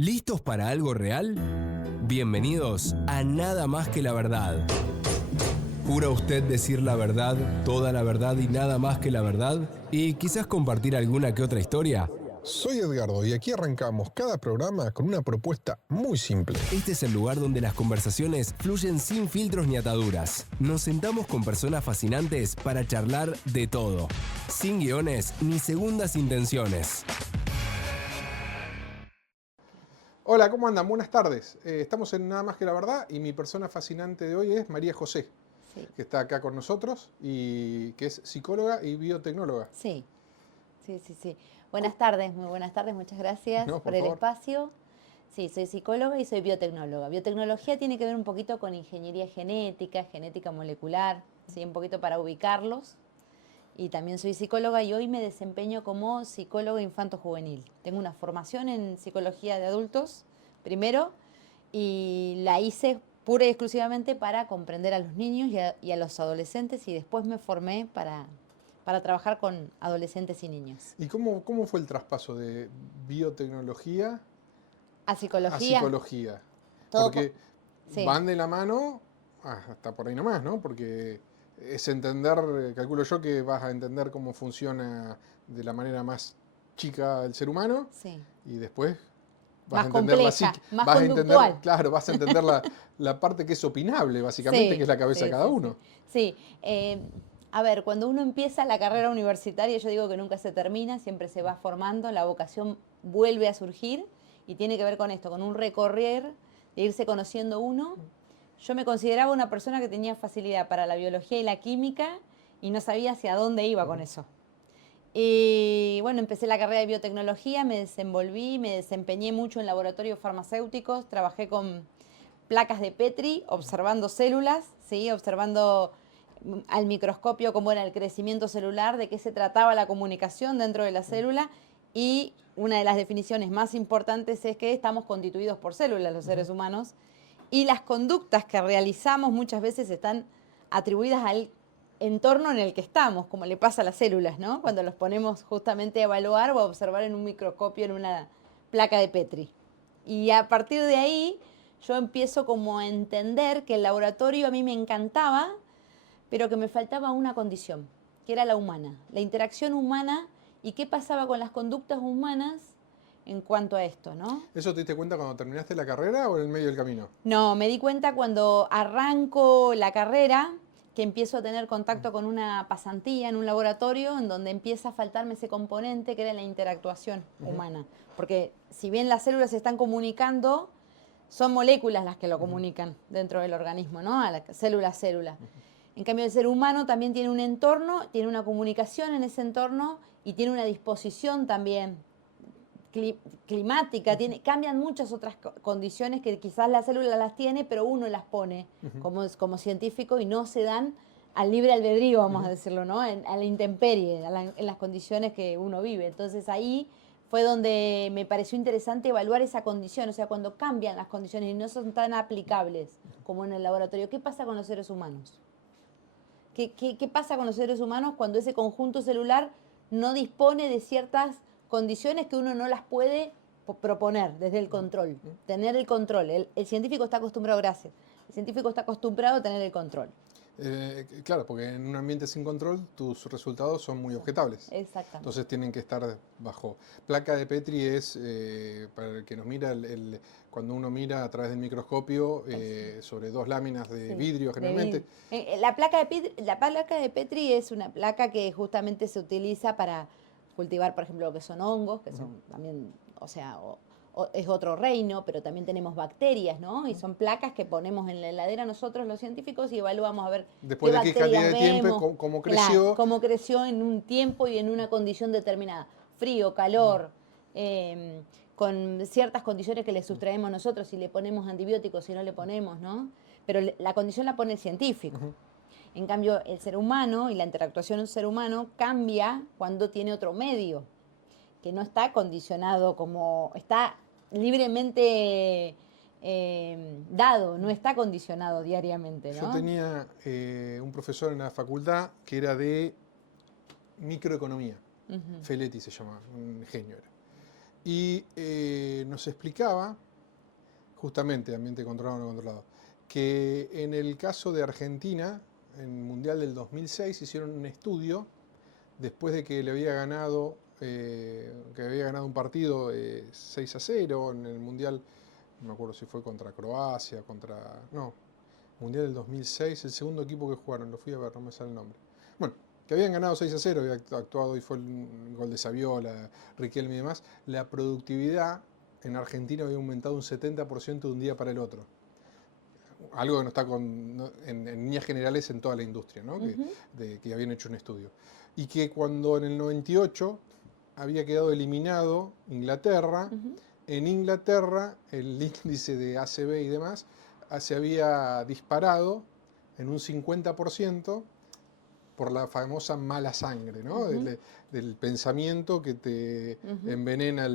¿Listos para algo real? Bienvenidos a Nada Más que la Verdad. ¿Jura usted decir la verdad, toda la verdad y nada más que la verdad? ¿Y quizás compartir alguna que otra historia? Soy Edgardo y aquí arrancamos cada programa con una propuesta muy simple. Este es el lugar donde las conversaciones fluyen sin filtros ni ataduras. Nos sentamos con personas fascinantes para charlar de todo, sin guiones ni segundas intenciones. Hola, ¿cómo andan? Buenas tardes. Estamos en Nada Más que la Verdad y mi persona fascinante de hoy es María José, que está acá con nosotros y que es psicóloga y biotecnóloga. Sí. Buenas tardes, muy buenas tardes, muchas gracias por el espacio. Sí, soy psicóloga y soy biotecnóloga. Biotecnología tiene que ver un poquito con ingeniería genética, genética molecular, ¿sí? Un poquito para ubicarlos. Y también soy psicóloga y hoy me desempeño como psicóloga infanto-juvenil. Tengo una formación en psicología de adultos, primero, y la hice pura y exclusivamente para comprender a los niños y a los adolescentes, y después me formé para trabajar con adolescentes y niños. ¿Y cómo fue el traspaso de biotecnología a psicología? Porque van de la mano hasta por ahí nomás, ¿no? Porque es entender, calculo yo que vas a entender cómo funciona de la manera más chica el ser humano, y después vas más a entender compleja, la psique, más vas conductual. A entender, claro, vas a entender la parte que es opinable, básicamente, que es la cabeza de cada uno. Sí. A ver, cuando uno empieza la carrera universitaria, yo digo que nunca se termina, siempre se va formando, la vocación vuelve a surgir y tiene que ver con esto, con un recorrer, de irse conociendo uno. Yo me consideraba una persona que tenía facilidad para la biología y la química y no sabía hacia dónde iba con eso. Y bueno, empecé la carrera de biotecnología, me desenvolví, me desempeñé mucho en laboratorios farmacéuticos, trabajé con placas de Petri, observando células, ¿sí? Observando al microscopio cómo era el crecimiento celular, de qué se trataba la comunicación dentro de la célula, y una de las definiciones más importantes es que estamos constituidos por células, los seres humanos, y las conductas que realizamos muchas veces están atribuidas al entorno en el que estamos, como le pasa a las células, ¿no? Cuando los ponemos justamente a evaluar o a observar en un microscopio, en una placa de Petri. Y a partir de ahí yo empiezo como a entender que el laboratorio a mí me encantaba, pero que me faltaba una condición, que era la humana, la interacción humana y qué pasaba con las conductas humanas en cuanto a esto, ¿no? ¿Eso te diste cuenta cuando terminaste la carrera o en el medio del camino? No, me di cuenta cuando arranco la carrera, que empiezo a tener contacto con una pasantía en un laboratorio en donde empieza a faltarme ese componente que era la interactuación humana. Porque si bien las células se están comunicando, son moléculas las que lo comunican dentro del organismo, ¿no? A la célula a célula. En cambio, el ser humano también tiene un entorno, tiene una comunicación en ese entorno y tiene una disposición también climática, cambian muchas otras condiciones que quizás la célula las tiene, pero uno las pone como científico y no se dan al libre albedrío, vamos a decirlo, ¿no? A la intemperie, en las condiciones que uno vive. Entonces ahí fue donde me pareció interesante evaluar esa condición, o sea, cuando cambian las condiciones y no son tan aplicables como en el laboratorio, ¿qué pasa con los seres humanos? ¿Qué pasa con los seres humanos cuando ese conjunto celular no dispone de ciertas condiciones que uno no las puede proponer desde el control? Tener el control. El científico está acostumbrado, gracias. El científico está acostumbrado a tener el control. Claro, porque en un ambiente sin control tus resultados son muy objetables. Exactamente. Entonces tienen que estar bajo. Placa de Petri es, para el que nos mira, cuando uno mira a través del microscopio sobre dos láminas de vidrio generalmente. La placa de Petri es una placa que justamente se utiliza para cultivar, por ejemplo, lo que son hongos, que son también, o sea, es otro reino, pero también tenemos bacterias, ¿no? Y son placas que ponemos en la heladera nosotros los científicos y evaluamos a ver después de qué cantidad de tiempo, cómo creció. Claro, cómo creció en un tiempo y en una condición determinada. Frío, calor, con ciertas condiciones que le sustraemos nosotros, si le ponemos antibióticos, si no le ponemos, ¿no? Pero la condición la pone el científico. En cambio, el ser humano y la interactuación del ser humano cambia cuando tiene otro medio, que no está condicionado como está libremente dado, no está condicionado diariamente, ¿no? Yo tenía un profesor en la facultad que era de microeconomía, Feletti se llama, un genio era. Y nos explicaba, justamente, ambiente controlado o no controlado, que en el caso de Argentina, en el Mundial del 2006, hicieron un estudio después de que le había ganado, un partido 6-0 en el Mundial, no me acuerdo si fue contra Croacia, no, Mundial del 2006, el segundo equipo que jugaron, lo fui a ver, no me sale el nombre. Bueno, que habían ganado 6-0, había actuado y fue el gol de Saviola, Riquelme y demás. La productividad en Argentina había aumentado un 70% de un día para el otro. Algo que no está en líneas generales en toda la industria, ¿no? Que habían hecho un estudio. Y que cuando en el 98 había quedado eliminado Inglaterra, en Inglaterra el índice de ACV y demás se había disparado en un 50% por la famosa mala sangre, ¿no? Del pensamiento que te envenena,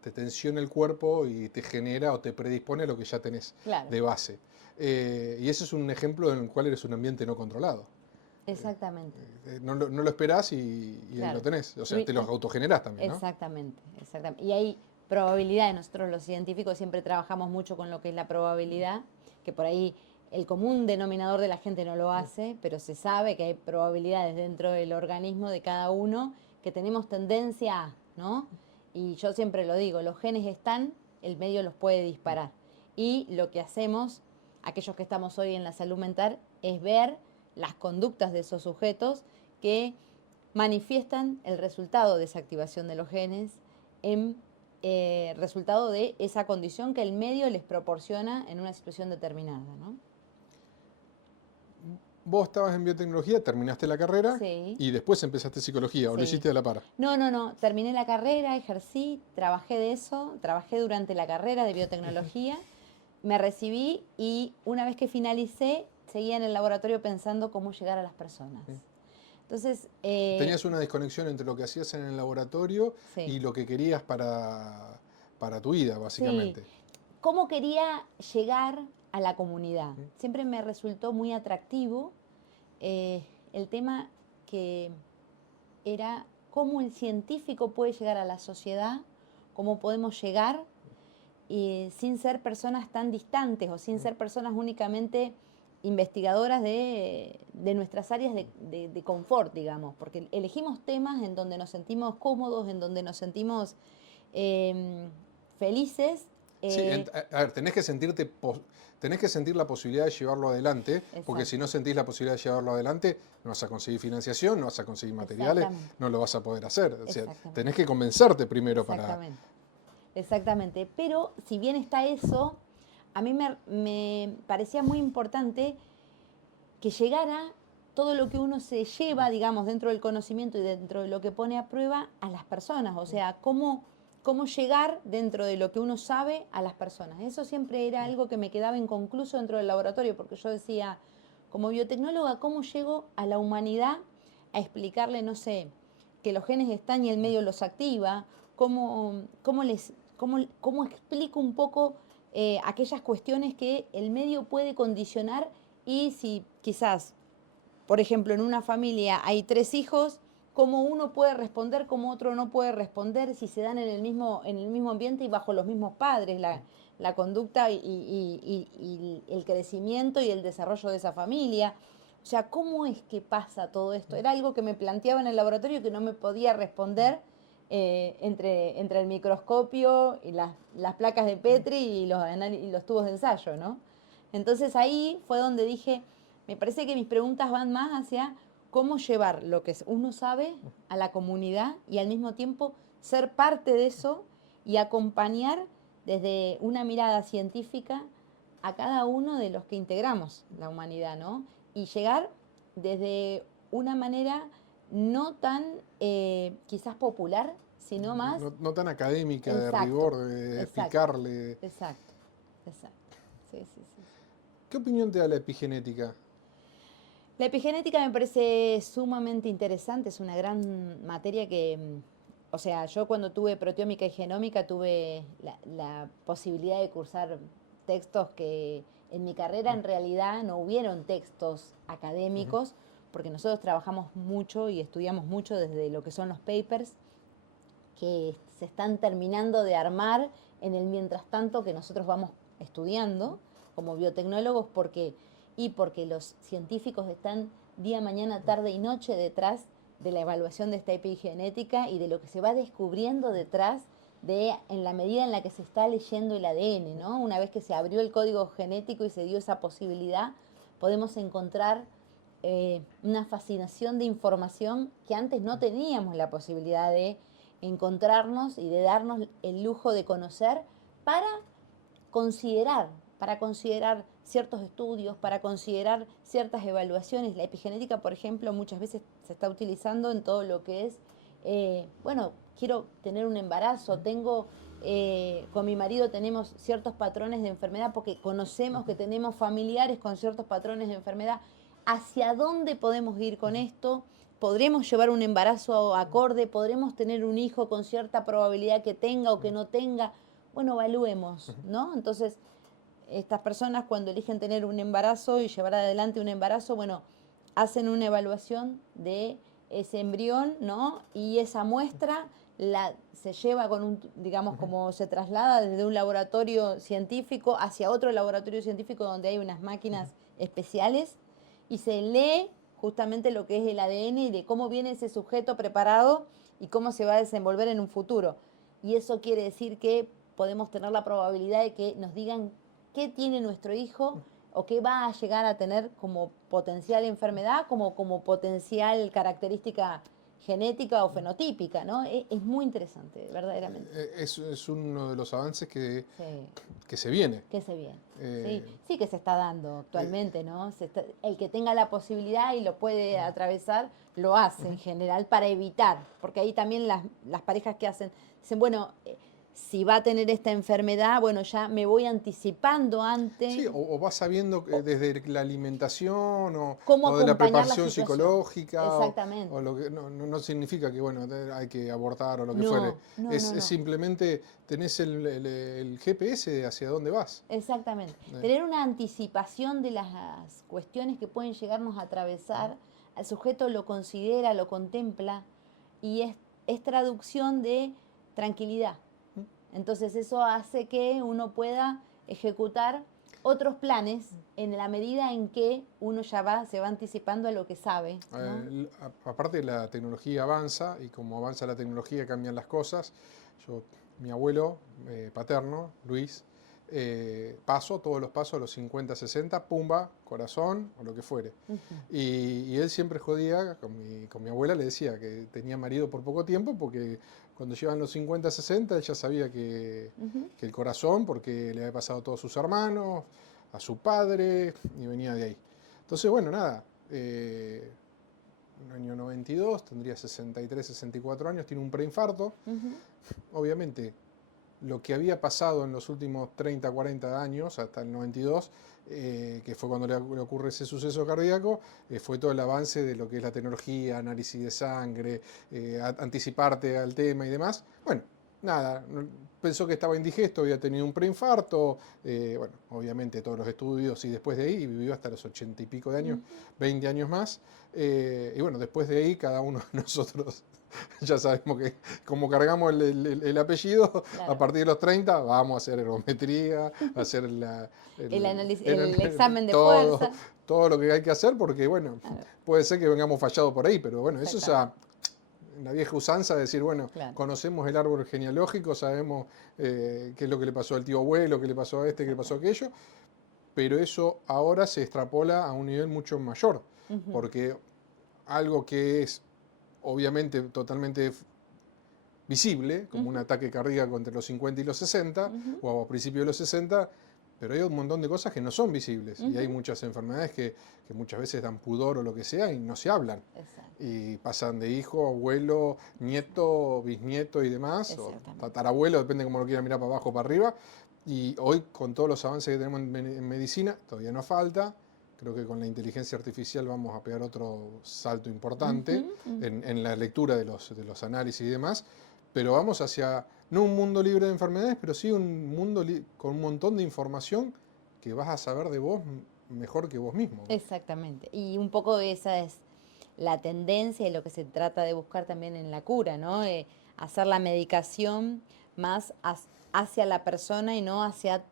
te tensiona el cuerpo y te genera o te predispone a lo que ya tenés de base. Y ese es un ejemplo en el cual eres un ambiente no controlado. Exactamente. No lo esperás y ahí lo tenés. O sea, te lo autogenerás también, ¿no? Exactamente. Y hay probabilidades. Nosotros los científicos siempre trabajamos mucho con lo que es la probabilidad, que por ahí el común denominador de la gente no lo hace, pero se sabe que hay probabilidades dentro del organismo de cada uno que tenemos tendencia a, ¿no? Y yo siempre lo digo, los genes están, el medio los puede disparar. Y lo que hacemos, aquellos que estamos hoy en la salud mental, es ver las conductas de esos sujetos que manifiestan el resultado de esa activación de los genes en resultado de esa condición que el medio les proporciona en una situación determinada, ¿no? Vos estabas en biotecnología, terminaste la carrera y después empezaste psicología, ¿o lo hiciste a la par? No, terminé la carrera, ejercí, trabajé de eso, trabajé durante la carrera de biotecnología, me recibí y una vez que finalicé, seguía en el laboratorio pensando cómo llegar a las personas. Entonces, tenías una desconexión entre lo que hacías en el laboratorio y lo que querías para tu vida, básicamente. Sí. ¿Cómo quería llegar a la comunidad? Siempre me resultó muy atractivo el tema que era cómo el científico puede llegar a la sociedad, cómo podemos llegar sin ser personas tan distantes o sin ser personas únicamente investigadoras de nuestras áreas de confort, digamos, porque elegimos temas en donde nos sentimos cómodos, en donde nos sentimos felices. Sí, a ver, tenés que sentir la posibilidad de llevarlo adelante, porque si no sentís la posibilidad de llevarlo adelante, no vas a conseguir financiación, no vas a conseguir materiales, no lo vas a poder hacer. O sea, tenés que convencerte primero para... Exactamente, pero si bien está eso, a mí me parecía muy importante que llegara todo lo que uno se lleva, digamos, dentro del conocimiento y dentro de lo que pone a prueba a las personas. O sea, cómo llegar dentro de lo que uno sabe a las personas. Eso siempre era algo que me quedaba inconcluso dentro del laboratorio, porque yo decía, como biotecnóloga, ¿cómo llego a la humanidad a explicarle, no sé, que los genes están y el medio los activa? ¿Cómo explico un poco aquellas cuestiones que el medio puede condicionar? Y si quizás, por ejemplo, en una familia hay 3 hijos, cómo uno puede responder, cómo otro no puede responder, si se dan en el mismo ambiente y bajo los mismos padres, la conducta y el crecimiento y el desarrollo de esa familia. O sea, ¿cómo es que pasa todo esto? Era algo que me planteaba en el laboratorio que no me podía responder entre el microscopio y las placas de Petri y los tubos de ensayo, ¿no? Entonces ahí fue donde dije, me parece que mis preguntas van más hacia cómo llevar lo que uno sabe a la comunidad y al mismo tiempo ser parte de eso y acompañar desde una mirada científica a cada uno de los que integramos la humanidad, ¿no? Y llegar desde una manera no tan quizás popular, sino más... No tan académica, de rigor, de explicarle. Exacto. Sí. ¿Qué opinión te da la epigenética? La epigenética me parece sumamente interesante, es una gran materia que, o sea, yo cuando tuve proteómica y genómica tuve la posibilidad de cursar textos que en mi carrera en realidad no hubieron textos académicos, porque nosotros trabajamos mucho y estudiamos mucho desde lo que son los papers, que se están terminando de armar en el mientras tanto que nosotros vamos estudiando como biotecnólogos, porque los científicos están día, mañana, tarde y noche detrás de la evaluación de esta epigenética y de lo que se va descubriendo detrás en la medida en la que se está leyendo el ADN, ¿no? Una vez que se abrió el código genético y se dio esa posibilidad, podemos encontrar una fascinación de información que antes no teníamos la posibilidad de encontrarnos y de darnos el lujo de conocer para considerar ciertos estudios, para considerar ciertas evaluaciones. La epigenética, por ejemplo, muchas veces se está utilizando en todo lo que es, quiero tener un embarazo, con mi marido tenemos ciertos patrones de enfermedad porque conocemos que tenemos familiares con ciertos patrones de enfermedad. ¿Hacia dónde podemos ir con esto? ¿Podremos llevar un embarazo acorde? ¿Podremos tener un hijo con cierta probabilidad que tenga o que no tenga? Bueno, evaluemos, ¿no? Entonces, estas personas cuando eligen tener un embarazo y llevar adelante un embarazo, bueno, hacen una evaluación de ese embrión, ¿no? Y esa muestra se lleva como se traslada desde un laboratorio científico hacia otro laboratorio científico donde hay unas máquinas especiales y se lee justamente lo que es el ADN y de cómo viene ese sujeto preparado y cómo se va a desenvolver en un futuro. Y eso quiere decir que podemos tener la probabilidad de que nos digan qué tiene nuestro hijo o qué va a llegar a tener como potencial enfermedad, como potencial característica genética o fenotípica, ¿no? Es muy interesante, verdaderamente. Es uno de los avances que se viene. Que se viene. Sí, que se está dando actualmente, ¿no? El que tenga la posibilidad y lo puede atravesar, lo hace en general para evitar, porque ahí también las parejas que dicen, bueno, si va a tener esta enfermedad, bueno, ya me voy anticipando antes. Sí, o vas sabiendo desde la alimentación o de la preparación preparación psicológica. Exactamente. O lo que, no significa que, bueno, hay que abortar o lo que fuere. Es simplemente tenés el GPS de hacia dónde vas. Exactamente. Tener una anticipación de las cuestiones que pueden llegarnos a atravesar. El sujeto lo considera, lo contempla y es traducción de tranquilidad. Entonces eso hace que uno pueda ejecutar otros planes en la medida en que uno se va anticipando a lo que sabe, ¿no? Aparte la tecnología avanza y como avanza la tecnología cambian las cosas. Mi abuelo paterno, Luis, todos los pasos a los 50, 60, pumba, corazón o lo que fuere. Y él siempre jodía, con mi abuela le decía que tenía marido por poco tiempo porque cuando llegaban los 50, 60 ella sabía que el corazón, porque le había pasado a todos sus hermanos, a su padre y venía de ahí. Entonces, bueno, nada, un año 92, tendría 63, 64 años, tiene un preinfarto. Obviamente, lo que había pasado en los últimos 30, 40 años, hasta el 92, que fue cuando le ocurre ese suceso cardíaco, fue todo el avance de lo que es la tecnología, análisis de sangre, anticiparte al tema y demás. Bueno, nada, pensó que estaba indigesto, había tenido un preinfarto, bueno, obviamente todos los estudios y después de ahí vivió hasta los 80 y pico de años, 20 años más. Y bueno, después de ahí cada uno de nosotros ya sabemos que como cargamos el apellido, claro, a partir de los 30 vamos a hacer ergometría, a hacer el examen de fuerza. Todo lo que hay que hacer porque, bueno, claro, puede ser que vengamos fallados por ahí, pero bueno, eso es la vieja usanza de decir, bueno, claro, conocemos el árbol genealógico, sabemos qué es lo que le pasó al tío abuelo, qué le pasó a este, qué le pasó a aquello, pero eso ahora se extrapola a un nivel mucho mayor, porque algo que es obviamente totalmente visible, como un ataque cardíaco entre los 50 y los 60, o a principios de los 60, pero hay un montón de cosas que no son visibles, y hay muchas enfermedades que muchas veces dan pudor o lo que sea y no se hablan. Exacto. Y pasan de hijo, abuelo, nieto, bisnieto y demás, o tatarabuelo, depende de cómo lo quieran mirar, para abajo o para arriba, y hoy con todos los avances que tenemos en medicina, todavía nos falta. Creo que con la inteligencia artificial vamos a pegar otro salto importante en la lectura de los análisis y demás, pero vamos hacia, no un mundo libre de enfermedades, pero sí un mundo con un montón de información que vas a saber de vos mejor que vos mismo. Exactamente, y un poco esa es la tendencia y lo que se trata de buscar también en la cura, ¿no? hacer la medicación más hacia la persona y no hacia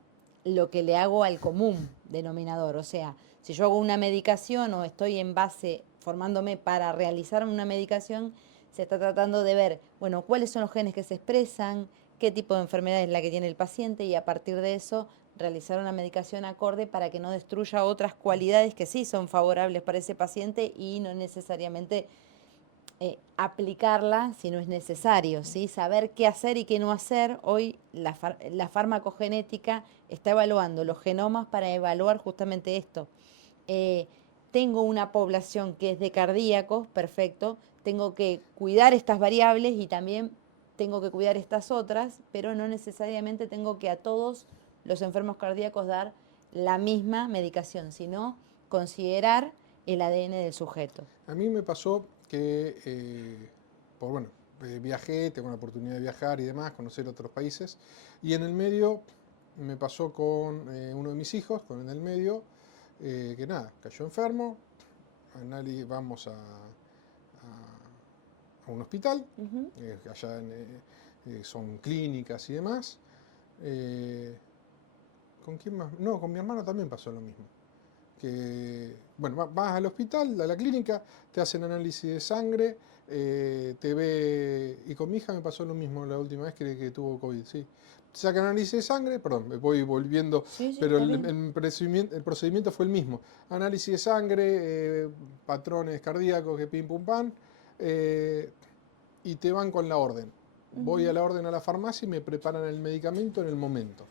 lo que le hago al común denominador. O sea, si yo hago una medicación o estoy en base formándome para realizar una medicación, se está tratando de ver, bueno, cuáles son los genes que se expresan, qué tipo de enfermedad es la que tiene el paciente y a partir de eso realizar una medicación acorde para que no destruya otras cualidades que sí son favorables para ese paciente y no necesariamente aplicarla si no es necesario, ¿sí? Saber qué hacer y qué no hacer. Hoy la farmacogenética está evaluando los genomas para evaluar justamente esto. Tengo una población que es de cardíacos, perfecto, tengo que cuidar estas variables y también tengo que cuidar estas otras, pero no necesariamente tengo que a todos los enfermos cardíacos dar la misma medicación, sino considerar el ADN del sujeto. A mí me pasó que, viajé, tengo la oportunidad de viajar y demás, conocer otros países, y en el medio me pasó con uno de mis hijos, con el del medio, que nada, cayó enfermo, vamos a un hospital, allá son clínicas y demás. ¿Con quién más? No, con mi hermano también pasó lo mismo. Que, bueno, vas al hospital, a la clínica, te hacen análisis de sangre, te ve, y con mi hija me pasó lo mismo la última vez que tuvo COVID, sí. Sacan análisis de sangre, perdón, me voy volviendo, sí, pero el procedimiento fue el mismo. Análisis de sangre, patrones cardíacos, que pim pum pam, y te van con la orden. Voy a la orden a la farmacia y me preparan el medicamento en el momento.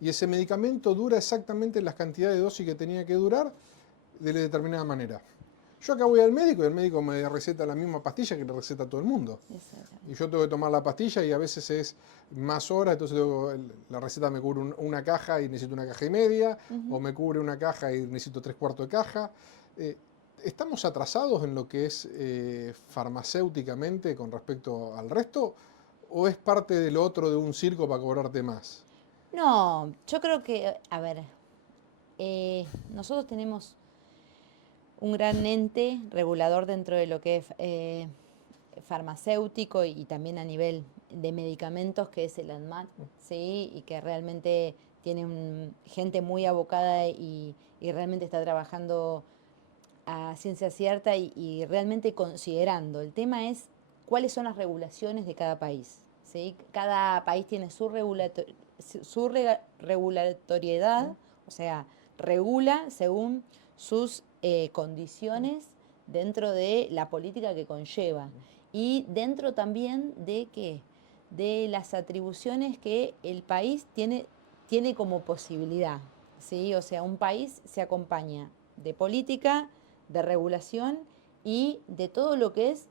Y ese medicamento dura exactamente las cantidades de dosis que tenía que durar de determinada manera. Yo acá voy al médico y el médico me receta la misma pastilla que le receta a todo el mundo. Y yo tengo que tomar la pastilla y a veces es más horas, entonces la receta me cubre una caja y necesito una caja y media, o me cubre una caja y necesito 3/4 de caja. ¿Estamos atrasados en lo que es farmacéuticamente con respecto al resto? ¿O es parte del otro de un circo para cobrarte más? No, yo creo que, a ver, nosotros tenemos un gran ente regulador dentro de lo que es farmacéutico y también a nivel de medicamentos, que es el ANMAT, ¿sí? Y que realmente tiene gente muy abocada y realmente está trabajando a ciencia cierta y realmente considerando. El tema es cuáles son las regulaciones de cada país, ¿sí? Cada país tiene su regulatoriedad, o sea, regula según sus condiciones dentro de la política que conlleva y dentro también de las atribuciones que el país tiene como posibilidad, ¿sí? O sea, un país se acompaña de política, de regulación y de todo lo que es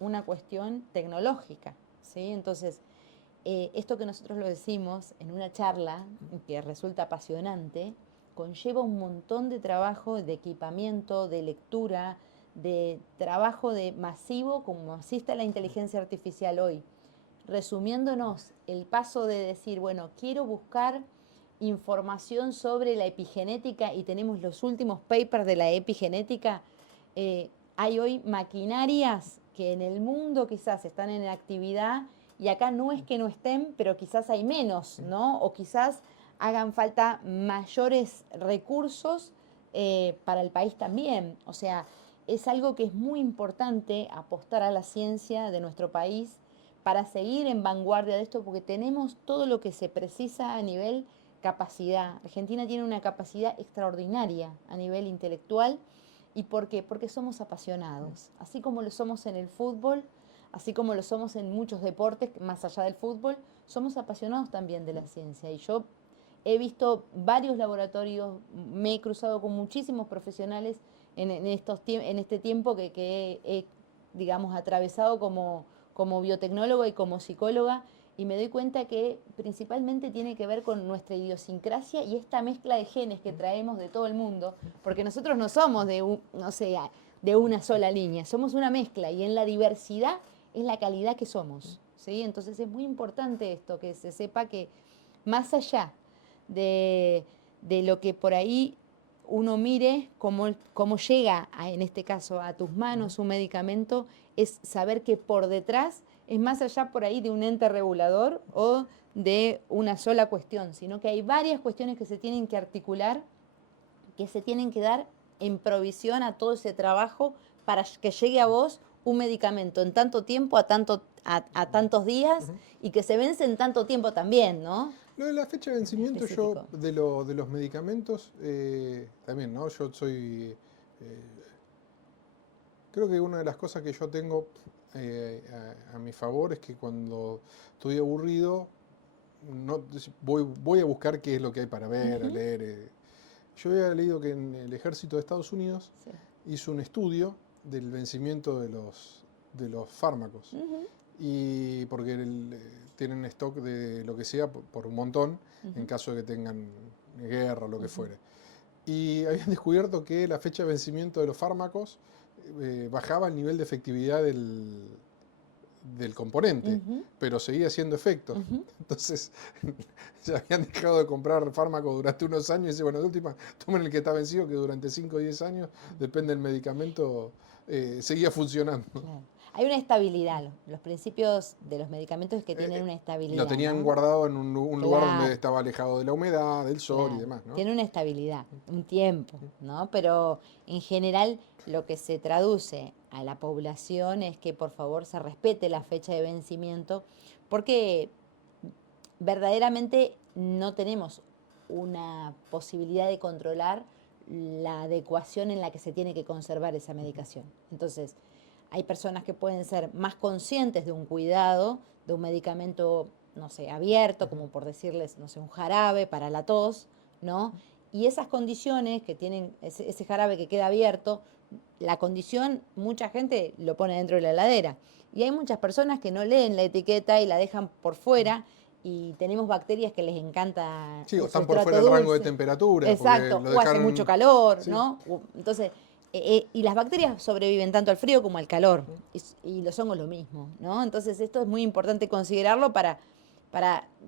una cuestión tecnológica, ¿sí? Entonces, esto que nosotros lo decimos en una charla que resulta apasionante, conlleva un montón de trabajo, de equipamiento, de lectura, de trabajo masivo, como asiste la inteligencia artificial hoy. Resumiéndonos, el paso de decir, bueno, quiero buscar información sobre la epigenética y tenemos los últimos papers de la epigenética, hay hoy maquinarias que en el mundo quizás están en actividad y acá no es que no estén, pero quizás hay menos, ¿no? O quizás hagan falta mayores recursos para el país también. O sea, es algo que es muy importante apostar a la ciencia de nuestro país para seguir en vanguardia de esto, porque tenemos todo lo que se precisa a nivel capacidad. Argentina tiene una capacidad extraordinaria a nivel intelectual. ¿Y por qué? Porque somos apasionados. Así como lo somos en el fútbol, así como lo somos en muchos deportes, más allá del fútbol, somos apasionados también de la ciencia. Y yo he visto varios laboratorios, me he cruzado con muchísimos profesionales en este tiempo que he, digamos, atravesado como biotecnóloga y como psicóloga, y me doy cuenta que principalmente tiene que ver con nuestra idiosincrasia y esta mezcla de genes que traemos de todo el mundo, porque nosotros no somos de una sola línea, somos una mezcla y en la diversidad es la calidad que somos, ¿sí? Entonces es muy importante esto, que se sepa que más allá de lo que por ahí uno mire cómo llega, en este caso, a tus manos un medicamento, es saber que por detrás es más allá por ahí de un ente regulador o de una sola cuestión, sino que hay varias cuestiones que se tienen que articular, que se tienen que dar en provisión a todo ese trabajo para que llegue a vos un medicamento en tanto tiempo, a tantos días, y que se vence en tanto tiempo también, ¿no? Lo de la fecha de vencimiento, yo, de los medicamentos, también, ¿no? Yo soy... creo que una de las cosas que yo tengo a mi favor es que cuando estoy aburrido, no, voy a buscar qué es lo que hay para ver, a leer. Yo había leído que en el ejército de Estados Unidos hizo un estudio del vencimiento de los fármacos. Y porque tienen stock de lo que sea por un montón, en caso de que tengan guerra o lo que fuere. Y habían descubierto que la fecha de vencimiento de los fármacos bajaba el nivel de efectividad del componente, pero seguía haciendo efecto. Entonces, ya habían dejado de comprar fármacos durante unos años y dicen, bueno, de última, tomen el que está vencido, que durante 5 o 10 años, depende del medicamento, seguía funcionando. Claro. Hay una estabilidad, los principios de los medicamentos es que tienen una estabilidad. Lo tenían, ¿no?, guardado en un lugar donde estaba alejado de la humedad, del sol y demás, ¿no? Tiene una estabilidad, un tiempo, ¿no? Pero en general lo que se traduce a la población es que por favor se respete la fecha de vencimiento, porque verdaderamente no tenemos una posibilidad de controlar la adecuación en la que se tiene que conservar esa medicación. Entonces, hay personas que pueden ser más conscientes de un cuidado, de un medicamento, no sé, abierto, como por decirles, no sé, un jarabe para la tos, ¿no? Y esas condiciones que tienen, ese jarabe que queda abierto, la condición, mucha gente lo pone dentro de la heladera. Y hay muchas personas que no leen la etiqueta y la dejan por fuera, y tenemos bacterias que les encanta. Sí, o están por fuera del rango de temperatura. Exacto, o hace mucho calor, ¿no? Entonces, y las bacterias sobreviven tanto al frío como al calor, y los hongos lo mismo, ¿no? Entonces esto es muy importante considerarlo para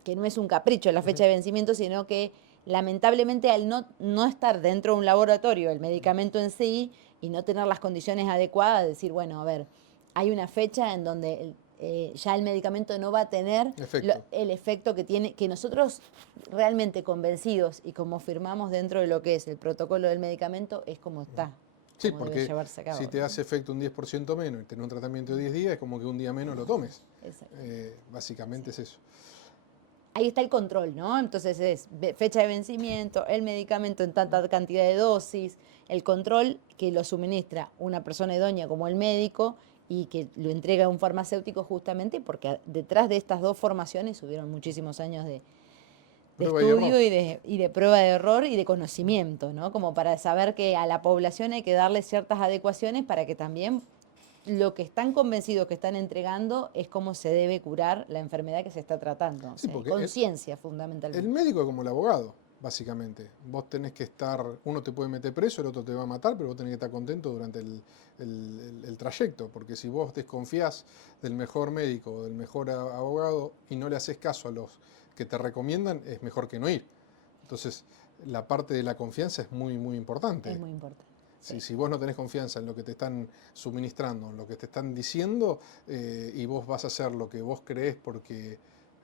que no es un capricho la fecha de vencimiento, sino que lamentablemente al no estar dentro de un laboratorio el medicamento en sí y no tener las condiciones adecuadas, decir, bueno, a ver, hay una fecha en donde ya el medicamento no va a tener el efecto que tiene, que nosotros realmente convencidos y como firmamos dentro de lo que es el protocolo del medicamento, es como está. Sí, porque si te hace efecto un 10% menos y tenés un tratamiento de 10 días, es como que un día menos lo tomes. Básicamente es eso. Ahí está el control, ¿no? Entonces es fecha de vencimiento, el medicamento en tanta cantidad de dosis, el control que lo suministra una persona idónea como el médico y que lo entrega a un farmacéutico, justamente porque detrás de estas dos formaciones hubieron muchísimos años de estudio y de prueba de error y de conocimiento, ¿no? Como para saber que a la población hay que darle ciertas adecuaciones para que también lo que están convencidos que están entregando es cómo se debe curar la enfermedad que se está tratando. Sí, conciencia, fundamentalmente. El médico es como el abogado, básicamente. Vos tenés que estar, uno te puede meter preso, el otro te va a matar, pero vos tenés que estar contento durante el trayecto, porque si vos desconfías del mejor médico o del mejor abogado y no le haces caso a los que te recomiendan, es mejor que no ir. Entonces, la parte de la confianza es muy, muy importante. Es muy importante. Si vos no tenés confianza en lo que te están suministrando, en lo que te están diciendo, y vos vas a hacer lo que vos creés porque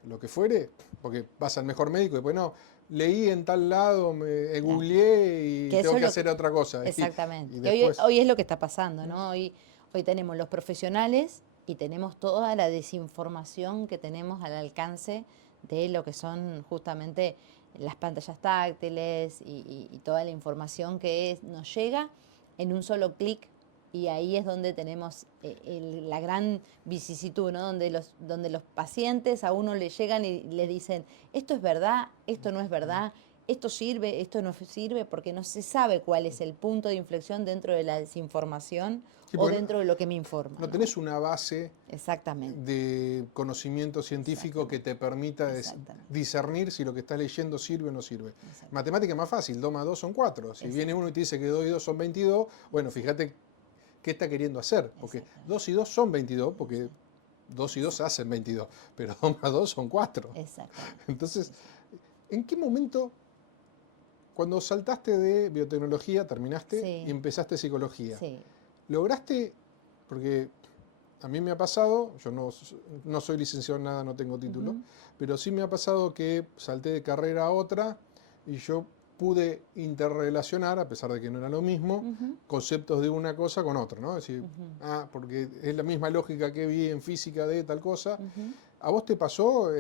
lo que fuere, porque vas al mejor médico y pues no, leí en tal lado, googleé y tengo que hacer otra cosa. Exactamente. Y después, hoy es lo que está pasando, ¿no? Hoy tenemos los profesionales y tenemos toda la desinformación que tenemos al alcance de lo que son justamente las pantallas táctiles y toda la información que nos llega en un solo clic, y ahí es donde tenemos la gran vicisitud, ¿no? Donde los pacientes a uno le llegan y le dicen, esto es verdad, esto no es verdad, esto sirve, esto no sirve, porque no se sabe cuál es el punto de inflexión dentro de la desinformación o dentro de lo que me informa. No tenés una base de conocimiento científico que te permita discernir si lo que estás leyendo sirve o no sirve. Matemática es más fácil, 2 más 2 son 4. Si viene uno y te dice que 2 y 2 son 22, bueno, fíjate qué está queriendo hacer. Porque 2 y 2 son 22, porque 2 y 2 hacen 22, pero 2 más 2 son 4. Entonces, ¿en qué momento, cuando saltaste de biotecnología, terminaste y empezaste psicología, lograste, porque a mí me ha pasado, yo no soy licenciado en nada, no tengo título, pero sí me ha pasado que salté de carrera a otra y yo pude interrelacionar, a pesar de que no era lo mismo, conceptos de una cosa con otra, ¿no? Es decir, porque es la misma lógica que vi en física de tal cosa. ¿A vos te pasó?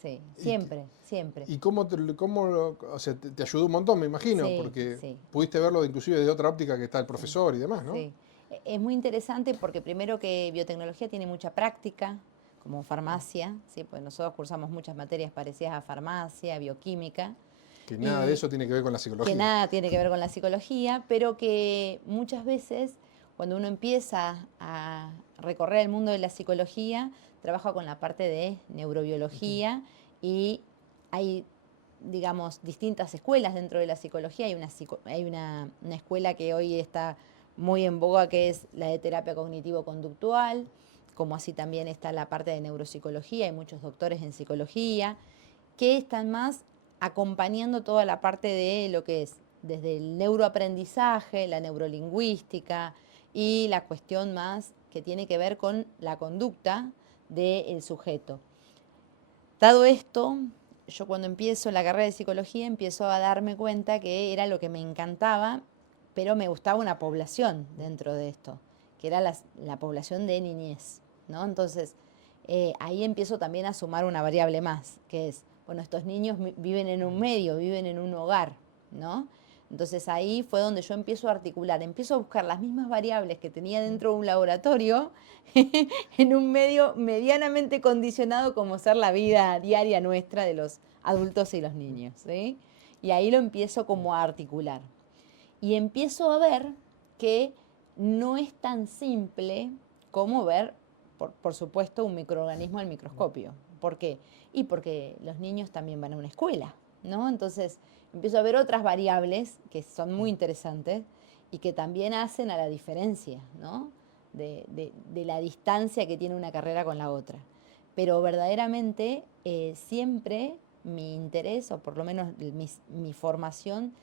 Sí, siempre, siempre. ¿Y o sea, te ayudó un montón, me imagino? Sí, porque sí. pudiste verlo inclusive desde otra óptica que está el profesor y demás, ¿no? Sí. Es muy interesante porque primero que biotecnología tiene mucha práctica, como farmacia, ¿sí? Pues nosotros cursamos muchas materias parecidas a farmacia, bioquímica. Que nada de eso tiene que ver con la psicología. Que nada tiene que ver con la psicología, pero que muchas veces cuando uno empieza a recorrer el mundo de la psicología, trabaja con la parte de neurobiología y hay, digamos, distintas escuelas dentro de la psicología. Hay una escuela que hoy está muy en boga, que es la de terapia cognitivo-conductual, como así también está la parte de neuropsicología, hay muchos doctores en psicología, que están más acompañando toda la parte de lo que es desde el neuroaprendizaje, la neurolingüística y la cuestión más que tiene que ver con la conducta del sujeto. Dado esto, yo cuando empiezo la carrera de psicología empiezo a darme cuenta que era lo que me encantaba, pero me gustaba una población dentro de esto, que era la población de niñez, ¿no? Entonces, ahí empiezo también a sumar una variable más, que es, bueno, estos niños viven en un medio, viven en un hogar, ¿no? Entonces ahí fue donde yo empiezo a articular, empiezo a buscar las mismas variables que tenía dentro de un laboratorio en un medio medianamente condicionado como ser la vida diaria nuestra de los adultos y los niños, ¿sí? Y ahí lo empiezo como a articular. Y empiezo a ver que no es tan simple como ver, por supuesto, un microorganismo al microscopio. ¿Por qué? Y porque los niños también van a una escuela, ¿no? Entonces empiezo a ver otras variables que son muy interesantes y que también hacen a la diferencia, ¿no? De la distancia que tiene una carrera con la otra. Pero verdaderamente siempre mi interés, o por lo menos mi formación,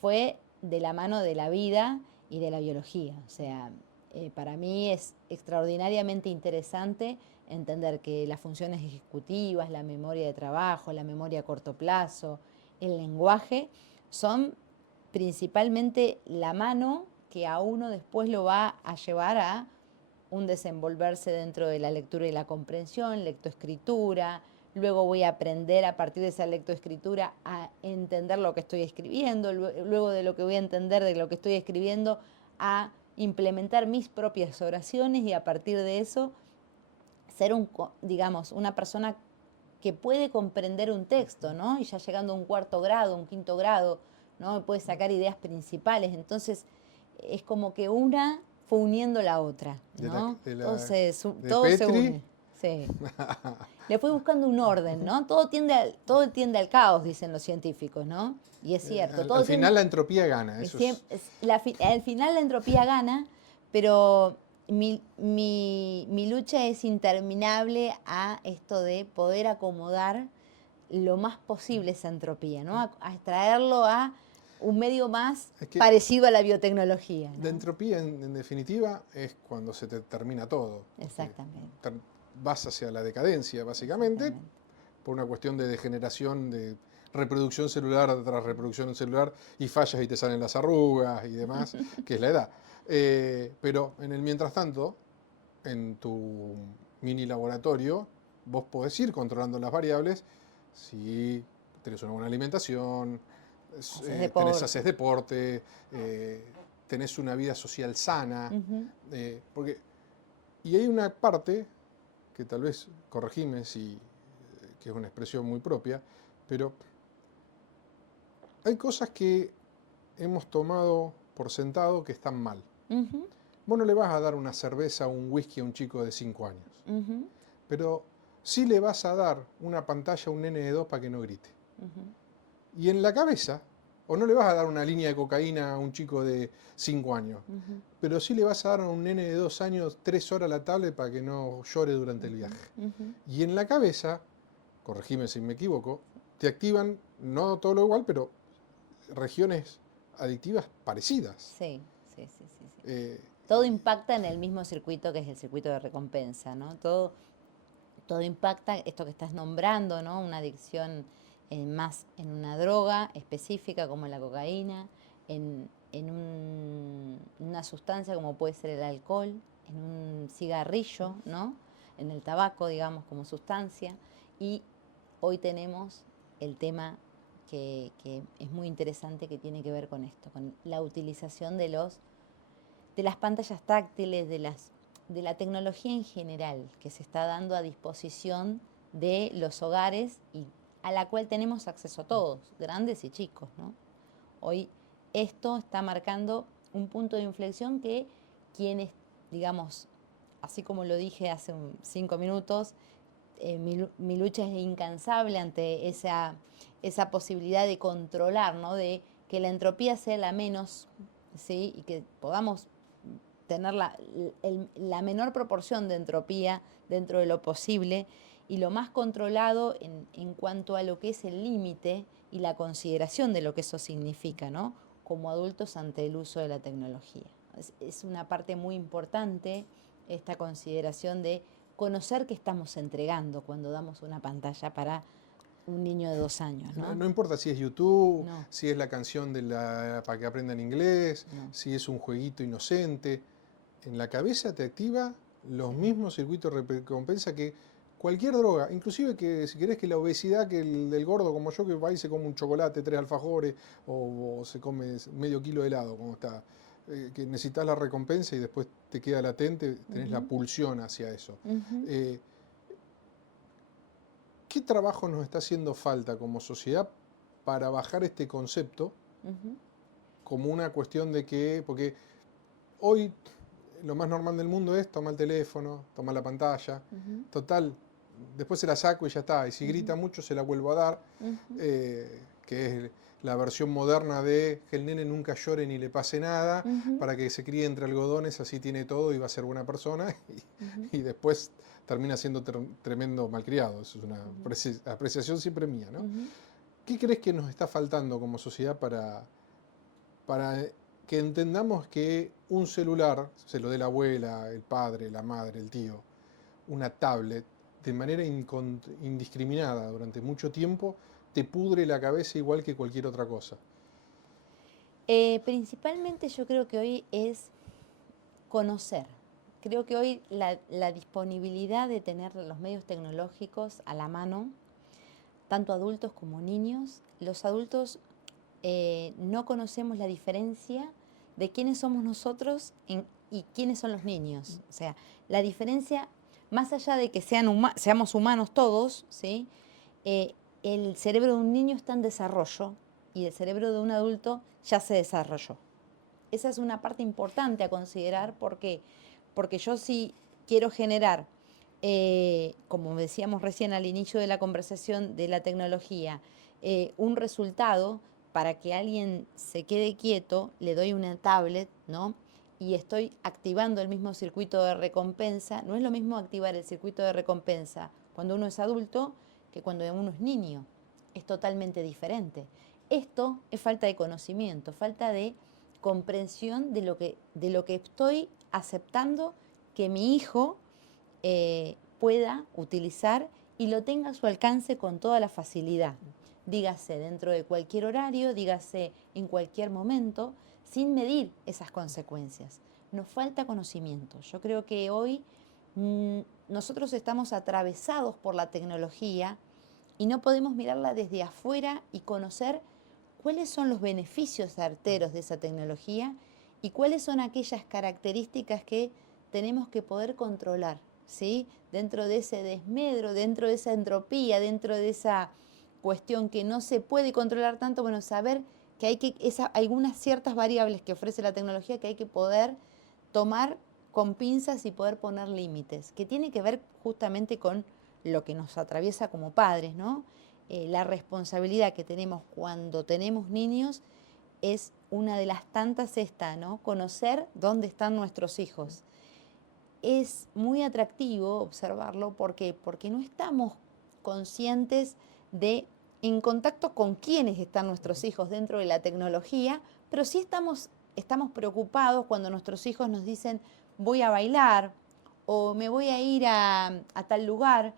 fue de la mano de la vida y de la biología. O sea, para mí es extraordinariamente interesante entender que las funciones ejecutivas, la memoria de trabajo, la memoria a corto plazo, el lenguaje, son principalmente la mano que a uno después lo va a llevar a un desenvolverse dentro de la lectura y la comprensión, lectoescritura. Luego voy a aprender a partir de esa lectoescritura a entender lo que estoy escribiendo, luego de lo que voy a entender de lo que estoy escribiendo a implementar mis propias oraciones y a partir de eso ser digamos, una persona que puede comprender un texto, ¿no? Y ya llegando a un cuarto grado, un quinto grado, ¿no? Puede sacar ideas principales. Entonces, es como que una fue uniendo la otra, ¿no? Entonces, todo se une. Sí. Le fui buscando un orden, ¿no? Todo tiende al caos, dicen los científicos, ¿no? Y es cierto. Al final la entropía gana. Al final la entropía gana, pero mi lucha es interminable a esto de poder acomodar lo más posible esa entropía, ¿no? A extraerlo a un medio más parecido a la biotecnología, ¿no? La entropía, en definitiva, es cuando se te termina todo. Exactamente. Vas hacia la decadencia, básicamente, por una cuestión de degeneración, de reproducción celular tras reproducción celular, y fallas y te salen las arrugas y demás, que es la edad. Pero en el mientras tanto, en tu mini laboratorio, vos podés ir controlando las variables si tenés una buena alimentación, haces deporte, tenés una vida social sana. Y hay una parte que tal vez, corregime si que es una expresión muy propia, pero hay cosas que hemos tomado por sentado que están mal. Vos no le vas a dar una cerveza o un whisky a un chico de 5 años, pero sí le vas a dar una pantalla a un nene de 2 para que no grite. Y en la cabeza, o no le vas a dar una línea de cocaína a un chico de 5 años, pero sí le vas a dar a un nene de 2 años 3 horas la tablet para que no llore durante el viaje. Y en la cabeza, corregime si me equivoco, te activan, no todo lo igual, pero regiones adictivas parecidas. Sí. todo impacta en el mismo circuito que es el circuito de recompensa, ¿no? Todo impacta, esto que estás nombrando, ¿no? Una adicción más en una droga específica como la cocaína, en una sustancia como puede ser el alcohol, en un cigarrillo, ¿no? En el tabaco, digamos, como sustancia. Y hoy tenemos el tema que es muy interesante, que tiene que ver con esto, con la utilización de las pantallas táctiles, de la tecnología en general que se está dando a disposición de los hogares y a la cual tenemos acceso todos, grandes y chicos, ¿no? Hoy esto está marcando un punto de inflexión que quienes, digamos, así como lo dije hace 5 minutos, mi lucha es incansable ante esa posibilidad de controlar, ¿no? De que la entropía sea la menos, ¿sí? Y que podamos tener la menor proporción de entropía dentro de lo posible y lo más controlado en cuanto a lo que es el límite y la consideración de lo que eso significa, ¿no? Como adultos ante el uso de la tecnología. Es una parte muy importante esta consideración de conocer qué estamos entregando cuando damos una pantalla para un niño de 2 años, ¿no? No importa si es YouTube, No. si es la canción para que aprendan inglés, No. si es un jueguito inocente. En la cabeza te activa los mismos circuitos de recompensa que cualquier droga, inclusive que si querés que la obesidad que el del gordo como yo, que va y se come un chocolate, 3 alfajores o se come medio kilo de helado, como está, que necesitas la recompensa y después te queda latente, tenés la pulsión hacia eso. ¿Qué trabajo nos está haciendo falta como sociedad para bajar este concepto como una cuestión de que, porque hoy lo más normal del mundo es tomar el teléfono, tomar la pantalla, total, después se la saco y ya está, y si grita mucho se la vuelvo a dar, que es la versión moderna de que el nene nunca llore ni le pase nada, para que se críe entre algodones, así tiene todo y va a ser buena persona, y después termina siendo tremendo malcriado. Eso es una apreciación siempre mía, ¿no? ¿Qué crees que nos está faltando como sociedad para que entendamos que un celular, se lo dé la abuela, el padre, la madre, el tío, una tablet, de manera indiscriminada durante mucho tiempo, te pudre la cabeza igual que cualquier otra cosa? Principalmente yo creo que hoy es conocer. Creo que hoy la disponibilidad de tener los medios tecnológicos a la mano, tanto adultos como niños, los adultos no conocemos la diferencia de quiénes somos nosotros y quiénes son los niños. O sea, la diferencia, más allá de que seamos humanos todos, ¿sí? El cerebro de un niño está en desarrollo y el cerebro de un adulto ya se desarrolló. Esa es una parte importante a considerar porque yo sí quiero generar, como decíamos recién al inicio de la conversación de la tecnología, un resultado. Para que alguien se quede quieto, le doy una tablet, ¿no? Y estoy activando el mismo circuito de recompensa. No es lo mismo activar el circuito de recompensa cuando uno es adulto que cuando uno es niño. Es totalmente diferente. Esto es falta de conocimiento, falta de comprensión de lo que estoy aceptando que mi hijo pueda utilizar y lo tenga a su alcance con toda la facilidad. Dígase dentro de cualquier horario, dígase en cualquier momento, sin medir esas consecuencias. Nos falta conocimiento. Yo creo que hoy nosotros estamos atravesados por la tecnología y no podemos mirarla desde afuera y conocer cuáles son los beneficios certeros de esa tecnología y cuáles son aquellas características que tenemos que poder controlar, ¿sí? Dentro de ese desmedro, dentro de esa entropía, dentro de esa cuestión que no se puede controlar tanto, bueno, saber que hay algunas ciertas variables que ofrece la tecnología que hay que poder tomar con pinzas y poder poner límites, que tiene que ver justamente con lo que nos atraviesa como padres, ¿no? La responsabilidad que tenemos cuando tenemos niños es una de las tantas ¿no? Conocer dónde están nuestros hijos. Es muy atractivo observarlo porque no estamos conscientes de en contacto con quiénes están nuestros hijos dentro de la tecnología, pero sí estamos estamos preocupados cuando nuestros hijos nos dicen voy a bailar o me voy a ir a tal lugar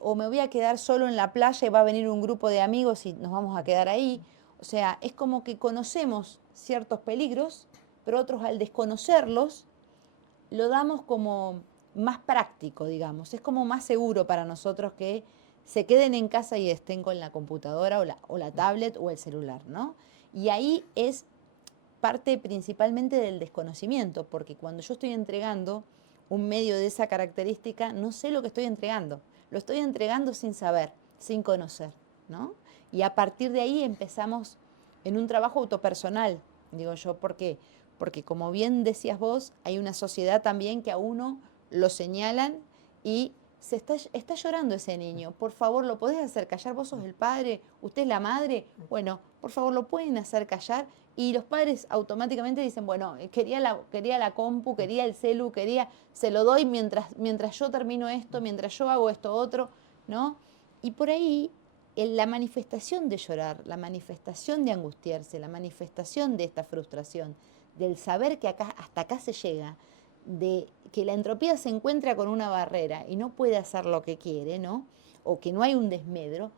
o me voy a quedar solo en la playa y va a venir un grupo de amigos y nos vamos a quedar ahí. O sea, es como que conocemos ciertos peligros, pero otros al desconocerlos lo damos como más práctico, digamos. Es como más seguro para nosotros que se queden en casa y estén con la computadora o la tablet o el celular, ¿no? Y ahí es parte principalmente del desconocimiento, porque cuando yo estoy entregando un medio de esa característica, no sé lo que estoy entregando. Lo estoy entregando sin saber, sin conocer, ¿no? Y a partir de ahí empezamos en un trabajo autopersonal, digo yo, ¿por qué? Porque como bien decías vos, hay una sociedad también que a uno lo señalan y está llorando ese niño. Por favor, ¿lo podés hacer callar? ¿Vos sos el padre? ¿Usted es la madre? Bueno, por favor, ¿lo pueden hacer callar? Y los padres automáticamente dicen, bueno, quería la compu, quería el celu, se lo doy mientras yo termino esto, mientras yo hago esto otro, ¿no? Y por ahí la manifestación de llorar, la manifestación de angustiarse, la manifestación de esta frustración, del saber que hasta acá se llega, de que la entropía se encuentra con una barrera y no puede hacer lo que quiere, ¿no? O que no hay un desmedro,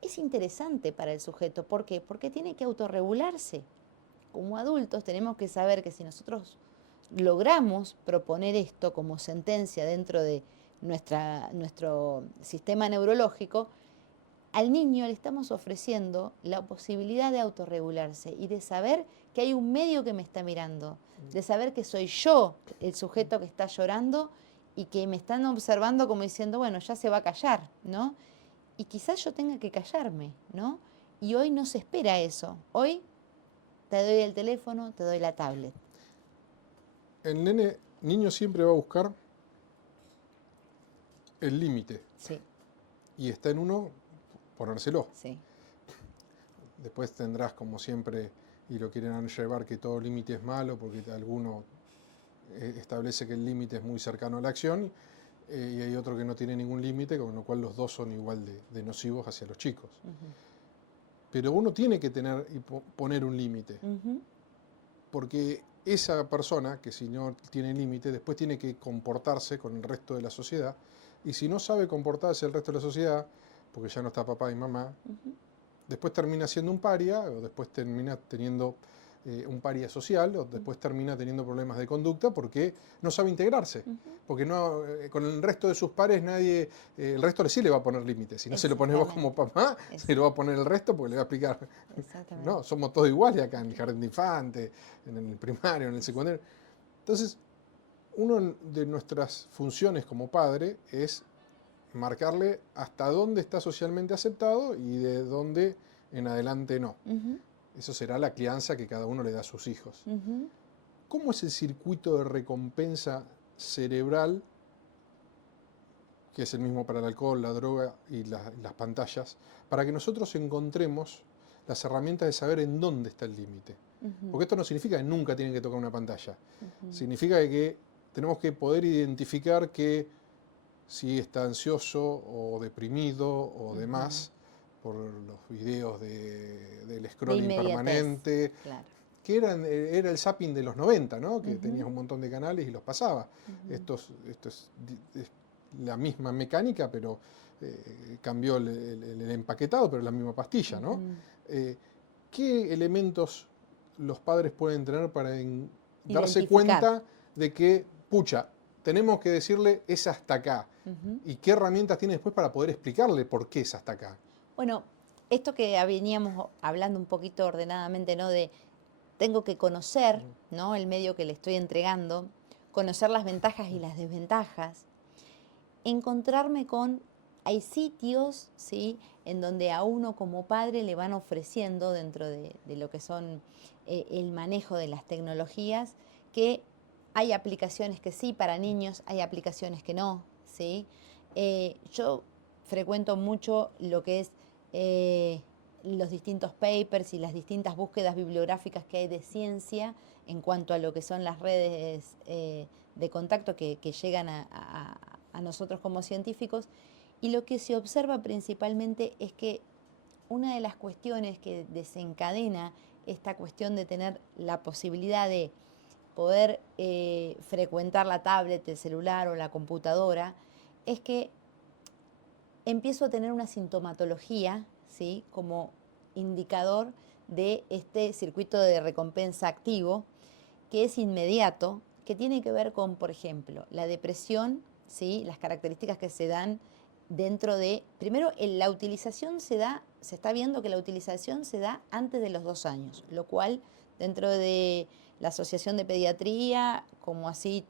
es interesante para el sujeto. ¿Por qué? Porque tiene que autorregularse. Como adultos tenemos que saber que si nosotros logramos proponer esto como sentencia dentro de nuestro sistema neurológico, al niño le estamos ofreciendo la posibilidad de autorregularse y de saber que hay un medio que me está mirando, de saber que soy yo el sujeto que está llorando y que me están observando como diciendo, bueno, ya se va a callar, ¿no? Y quizás yo tenga que callarme, ¿no? Y hoy no se espera eso. Hoy te doy el teléfono, te doy la tablet. El niño siempre va a buscar el límite. Sí. Y está en uno ponérselo. Sí. Después tendrás, como siempre, y lo quieren llevar, que todo límite es malo, porque alguno establece que el límite es muy cercano a la acción, y hay otro que no tiene ningún límite, con lo cual los dos son igual de nocivos hacia los chicos. Pero uno tiene que tener y poner un límite, porque esa persona, que si no tiene límite, después tiene que comportarse con el resto de la sociedad, y si no sabe comportarse el resto de la sociedad, porque ya no está papá y mamá, después termina siendo un paria, o después termina teniendo un paria social, o después termina teniendo problemas de conducta porque no sabe integrarse, porque no, con el resto de sus pares nadie, el resto sí le va a poner límites, si no se lo pones vos como papá, se lo va a poner el resto porque le va a explicar, no, somos todos iguales acá en el jardín de infantes, en el primario, en el secundario. Entonces, una de nuestras funciones como padre es marcarle hasta dónde está socialmente aceptado y de dónde en adelante no. Eso será la crianza que cada uno le da a sus hijos. ¿Cómo es el circuito de recompensa cerebral, que es el mismo para el alcohol, la droga y las pantallas, para que nosotros encontremos las herramientas de saber en dónde está el límite? Porque esto no significa que nunca tienen que tocar una pantalla. Significa que tenemos que poder identificar que si está ansioso o deprimido o demás por los videos del scrolling permanente, que era el zapping de los 90, ¿no? Que tenías un montón de canales y los pasaba. Esto es la misma mecánica, pero cambió el empaquetado, pero es la misma pastilla, ¿no? ¿Qué elementos los padres pueden tener para darse cuenta de que, pucha, tenemos que decirle es hasta acá? ¿Y qué herramientas tiene después para poder explicarle por qué es hasta acá? Bueno, esto que veníamos hablando un poquito ordenadamente, ¿no? De tengo que conocer, ¿no? El medio que le estoy entregando, conocer las ventajas y las desventajas, encontrarme con, hay sitios, ¿sí? En donde a uno como padre le van ofreciendo dentro de lo que son el manejo de las tecnologías, que hay aplicaciones que sí para niños, hay aplicaciones que no, ¿sí? Yo frecuento mucho lo que es los distintos papers y las distintas búsquedas bibliográficas que hay de ciencia en cuanto a lo que son las redes de contacto que llegan a nosotros como científicos, y lo que se observa principalmente es que una de las cuestiones que desencadena esta cuestión de tener la posibilidad de poder frecuentar la tablet, el celular o la computadora, es que empiezo a tener una sintomatología, ¿sí?, como indicador de este circuito de recompensa activo, que es inmediato, que tiene que ver con, por ejemplo, la depresión, ¿sí?, las características que se dan dentro de... Primero, la utilización se está viendo que la utilización se da antes de los 2 años, lo cual dentro de la Asociación de Pediatría, como así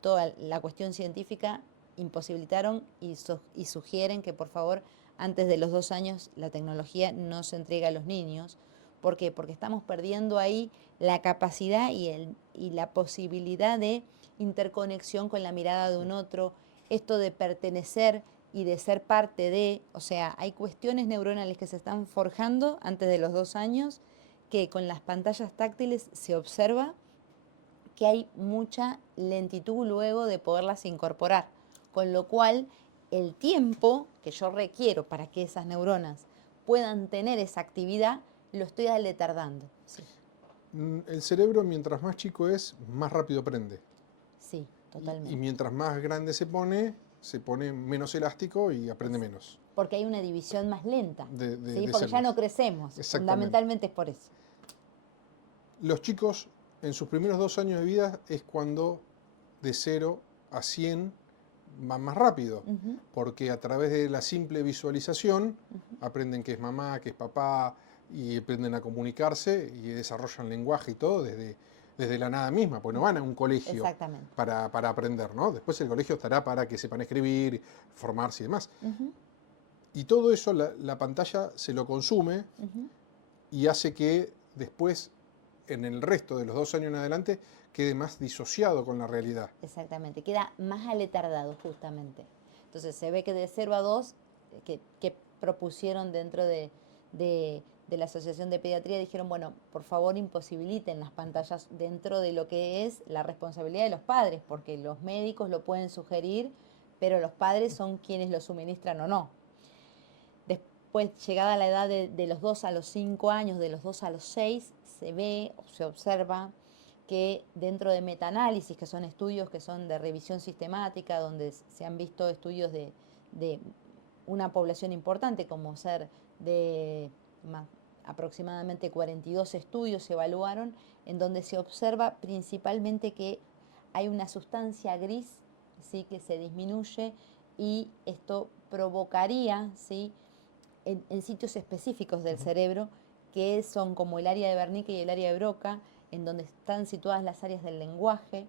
toda la cuestión científica, imposibilitaron y sugieren que por favor antes de los 2 años la tecnología no se entregue a los niños. ¿Por qué? Porque estamos perdiendo ahí la capacidad y la posibilidad de interconexión con la mirada de un otro, esto de pertenecer y de ser parte de, o sea, hay cuestiones neuronales que se están forjando antes de los 2 años que con las pantallas táctiles se observa que hay mucha lentitud luego de poderlas incorporar, con lo cual el tiempo que yo requiero para que esas neuronas puedan tener esa actividad lo estoy aletardando. Sí. El cerebro, mientras más chico es, más rápido aprende. Sí, totalmente. Y mientras más grande se pone menos elástico y aprende menos. Porque hay una división más lenta. ¿Sí? De Porque células. ya no crecemos. Fundamentalmente es por eso. Los chicos, en sus primeros 2 años de vida, es cuando de 0 a 100 van más rápido. Porque a través de la simple visualización aprenden qué es mamá, qué es papá, y aprenden a comunicarse y desarrollan lenguaje y todo desde la nada misma, porque no van a un colegio para aprender, ¿no? Después el colegio estará para que sepan escribir, formarse y demás. Y todo eso la pantalla se lo consume y hace que después, en el resto de los 2 años en adelante, quede más disociado con la realidad. Exactamente, queda más aletardado justamente. Entonces se ve que de 0 a 2, que propusieron dentro de la Asociación de Pediatría, dijeron, bueno, por favor imposibiliten las pantallas dentro de lo que es la responsabilidad de los padres, porque los médicos lo pueden sugerir, pero los padres son quienes lo suministran o no. Después, llegada la edad de los 2 a los 5 años, de los 2 a los 6, se ve o se observa que dentro de metaanálisis, que son estudios que son de revisión sistemática, donde se han visto estudios de una población importante, como ser de aproximadamente 42 estudios se evaluaron, en donde se observa principalmente que hay una sustancia gris, ¿sí?, que se disminuye, y esto provocaría, ¿sí?, en sitios específicos del cerebro, que son como el área de Wernicke y el área de Broca, en donde están situadas las áreas del lenguaje,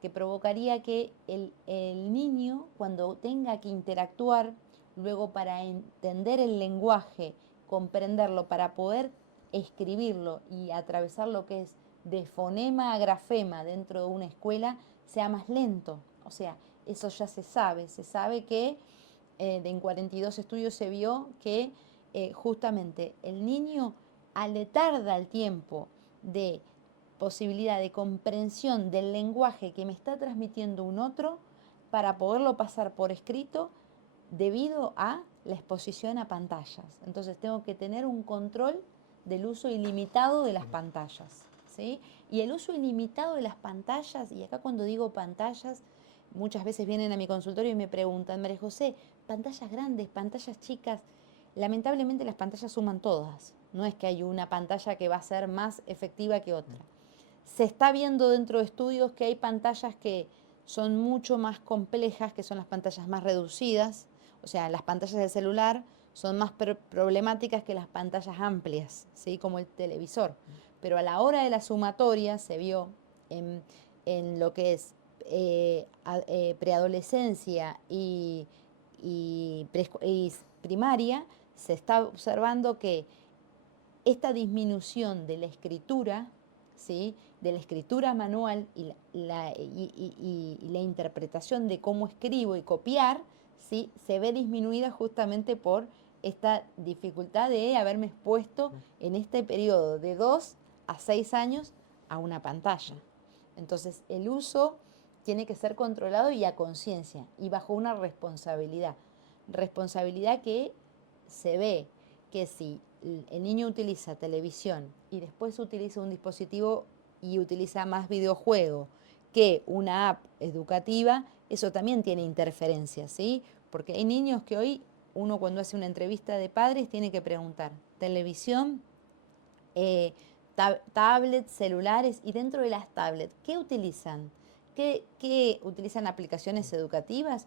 que provocaría que el niño, cuando tenga que interactuar, luego para entender el lenguaje, comprenderlo, para poder escribirlo y atravesar lo que es de fonema a grafema dentro de una escuela, sea más lento. O sea, eso ya se sabe que en 42 estudios se vio que justamente el niño aletarda el tiempo de posibilidad de comprensión del lenguaje que me está transmitiendo un otro para poderlo pasar por escrito debido a la exposición a pantallas. Entonces tengo que tener un control del uso ilimitado de las pantallas, ¿sí? Y el uso ilimitado de las pantallas, y acá cuando digo pantallas, muchas veces vienen a mi consultorio y me preguntan, María José, pantallas grandes, pantallas chicas. Lamentablemente las pantallas suman todas. No es que hay una pantalla que va a ser más efectiva que otra. Se está viendo dentro de estudios que hay pantallas que son mucho más complejas, que son las pantallas más reducidas. O sea, las pantallas del celular son más problemáticas que las pantallas amplias, ¿sí?, como el televisor. Pero a la hora de la sumatoria se vio en lo que es preadolescencia y primaria, se está observando que esta disminución de la escritura, ¿sí?, de la escritura manual y la interpretación de cómo escribo y copiar, ¿sí?, se ve disminuida justamente por esta dificultad de haberme expuesto en este periodo de 2 a 6 años a una pantalla. Entonces el uso tiene que ser controlado y a conciencia y bajo una responsabilidad. Responsabilidad que se ve que si el niño utiliza televisión y después utiliza un dispositivo y utiliza más videojuego que una app educativa, eso también tiene interferencias, ¿sí? Porque hay niños que hoy uno cuando hace una entrevista de padres tiene que preguntar, televisión, tablets, celulares, y dentro de las tablets, ¿qué utilizan? ¿Qué utilizan aplicaciones educativas?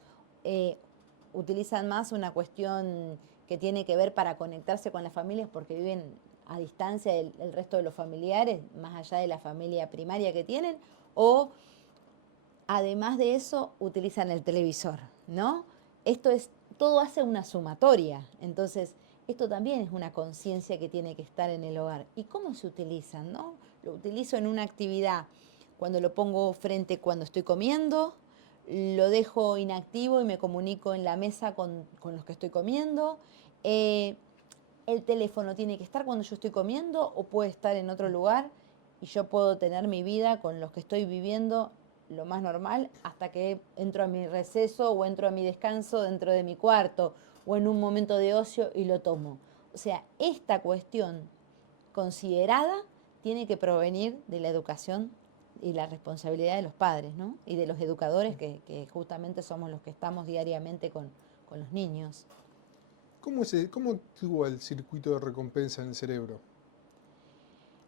¿Utilizan más una cuestión que tiene que ver para conectarse con las familias porque viven a distancia del resto de los familiares, más allá de la familia primaria que tienen? ¿O además de eso utilizan el televisor, ¿no? Todo hace una sumatoria. Entonces, esto también es una conciencia que tiene que estar en el hogar. ¿Y cómo se utilizan, no? Lo utilizo en una actividad cuando lo pongo frente cuando estoy comiendo, lo dejo inactivo y me comunico en la mesa con los que estoy comiendo. El teléfono tiene que estar cuando yo estoy comiendo o puede estar en otro lugar y yo puedo tener mi vida con los que estoy viviendo lo más normal hasta que entro a mi receso o entro a mi descanso dentro de mi cuarto o en un momento de ocio y lo tomo. O sea, esta cuestión considerada tiene que provenir de la educación y la responsabilidad de los padres, ¿no? Y de los educadores que justamente somos los que estamos diariamente con los niños. ¿Cómo actúa el circuito de recompensa en el cerebro?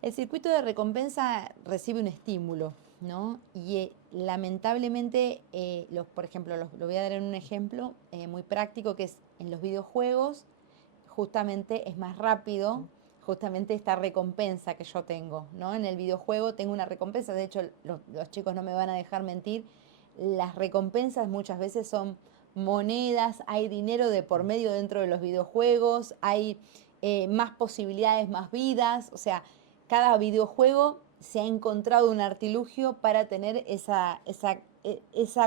El circuito de recompensa recibe un estímulo, ¿no? Y lamentablemente, por ejemplo, lo voy a dar en un ejemplo muy práctico, que es en los videojuegos, justamente es más rápido, justamente esta recompensa que yo tengo, ¿no? En el videojuego tengo una recompensa, de hecho los chicos no me van a dejar mentir, las recompensas muchas veces son monedas, hay dinero de por medio dentro de los videojuegos, hay más posibilidades, más vidas, o sea, cada videojuego se ha encontrado un artilugio para tener esa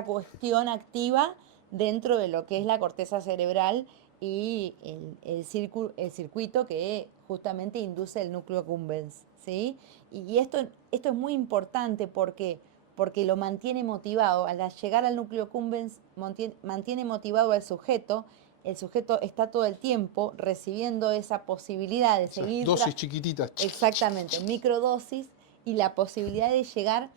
cuestión activa dentro de lo que es la corteza cerebral y el circuito que justamente induce el núcleo accumbens, ¿sí? Y esto es muy importante porque lo mantiene motivado. Al llegar al núcleo accumbens, mantiene motivado al sujeto. El sujeto está todo el tiempo recibiendo esa posibilidad de seguir. Dosis chiquititas. Exactamente, microdosis y la posibilidad de llegar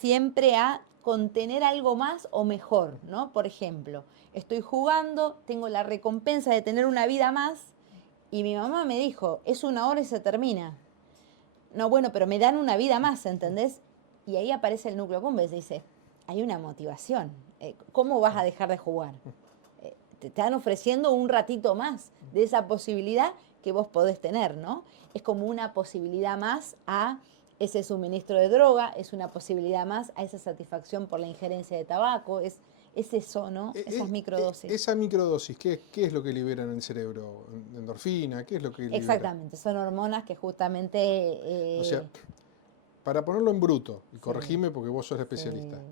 siempre a contener algo más o mejor, ¿no? Por ejemplo, estoy jugando, tengo la recompensa de tener una vida más y mi mamá me dijo, es 1 hora y se termina. No, bueno, pero me dan una vida más, ¿entendés? Y ahí aparece el núcleo accumbens y dice, hay una motivación. ¿Cómo vas a dejar de jugar? Te están ofreciendo un ratito más de esa posibilidad que vos podés tener, ¿no? Es como una posibilidad más a ese suministro de droga, es una posibilidad más a esa satisfacción por la injerencia de tabaco, es eso, ¿no? Esas microdosis. Esa microdosis, ¿qué es lo que libera en el cerebro? ¿Endorfina? ¿Qué es lo que libera? Exactamente, son hormonas que justamente... O sea, para ponerlo en bruto, y corregime porque vos sos el especialista, Sí.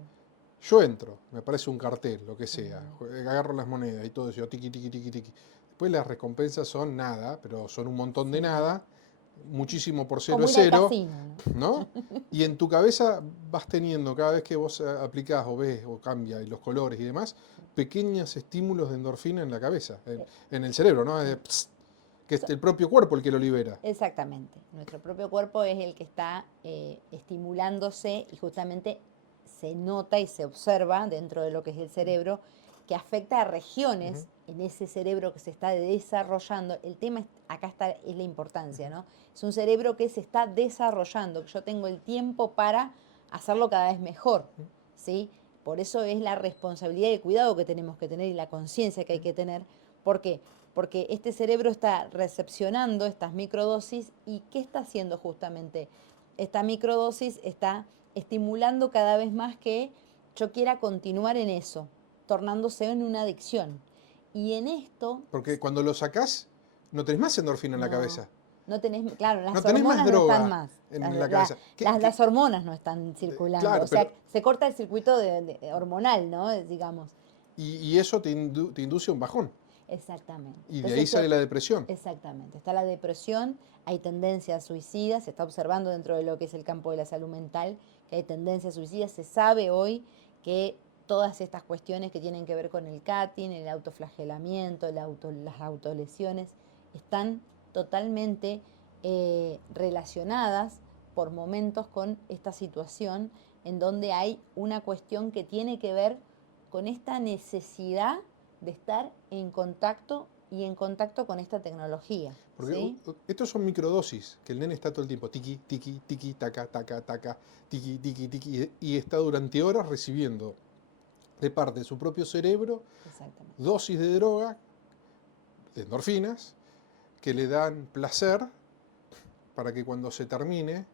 yo entro, me aparece un cartel, lo que sea, agarro las monedas y todo eso, tiqui, tiqui, tiqui, tiqui. Después las recompensas son nada, pero son un montón de nada, muchísimo por cero Como es ir al cero, casino, ¿no? Y en tu cabeza vas teniendo, cada vez que vos aplicás o ves o cambia y los colores y demás, pequeños estímulos de endorfina en la cabeza, en el cerebro, ¿no? Que es el propio cuerpo el que lo libera. Exactamente. Nuestro propio cuerpo es el que está estimulándose y justamente se nota y se observa dentro de lo que es el cerebro que afecta a regiones en ese cerebro que se está desarrollando. El tema acá es la importancia, ¿no? Es un cerebro que se está desarrollando, que yo tengo el tiempo para hacerlo cada vez mejor, ¿sí? Por eso es la responsabilidad y el cuidado que tenemos que tener y la conciencia que hay que tener. ¿Por qué? Porque este cerebro está recepcionando estas microdosis y ¿qué está haciendo justamente? Esta microdosis está estimulando cada vez más que yo quiera continuar en eso, tornándose en una adicción. Y en esto... Porque cuando lo sacás, no tenés más endorfina en la cabeza. No tenés, claro, las no tenés hormonas más droga no están más. en la cabeza. Las hormonas no están circulando. Claro, o sea, se corta el circuito hormonal, ¿no? Digamos. Y eso te induce un bajón. Exactamente. Y de ahí sale la depresión. Exactamente. Está la depresión, hay tendencias suicidas, se está observando dentro de lo que es el campo de la salud mental, que hay tendencias suicidas. Se sabe hoy que todas estas cuestiones que tienen que ver con el cutting, el autoflagelamiento, las autolesiones, están totalmente relacionadas por momentos con esta situación en donde hay una cuestión que tiene que ver con esta necesidad de estar en contacto y en contacto con esta tecnología. Porque ¿sí? estos son microdosis, que el nene está todo el tiempo tiqui, tiqui, tiqui, taca, taca, taca, tiqui, tiqui, tiqui, y está durante horas recibiendo de parte de su propio cerebro dosis de droga, de endorfinas, que le dan placer para que cuando se termine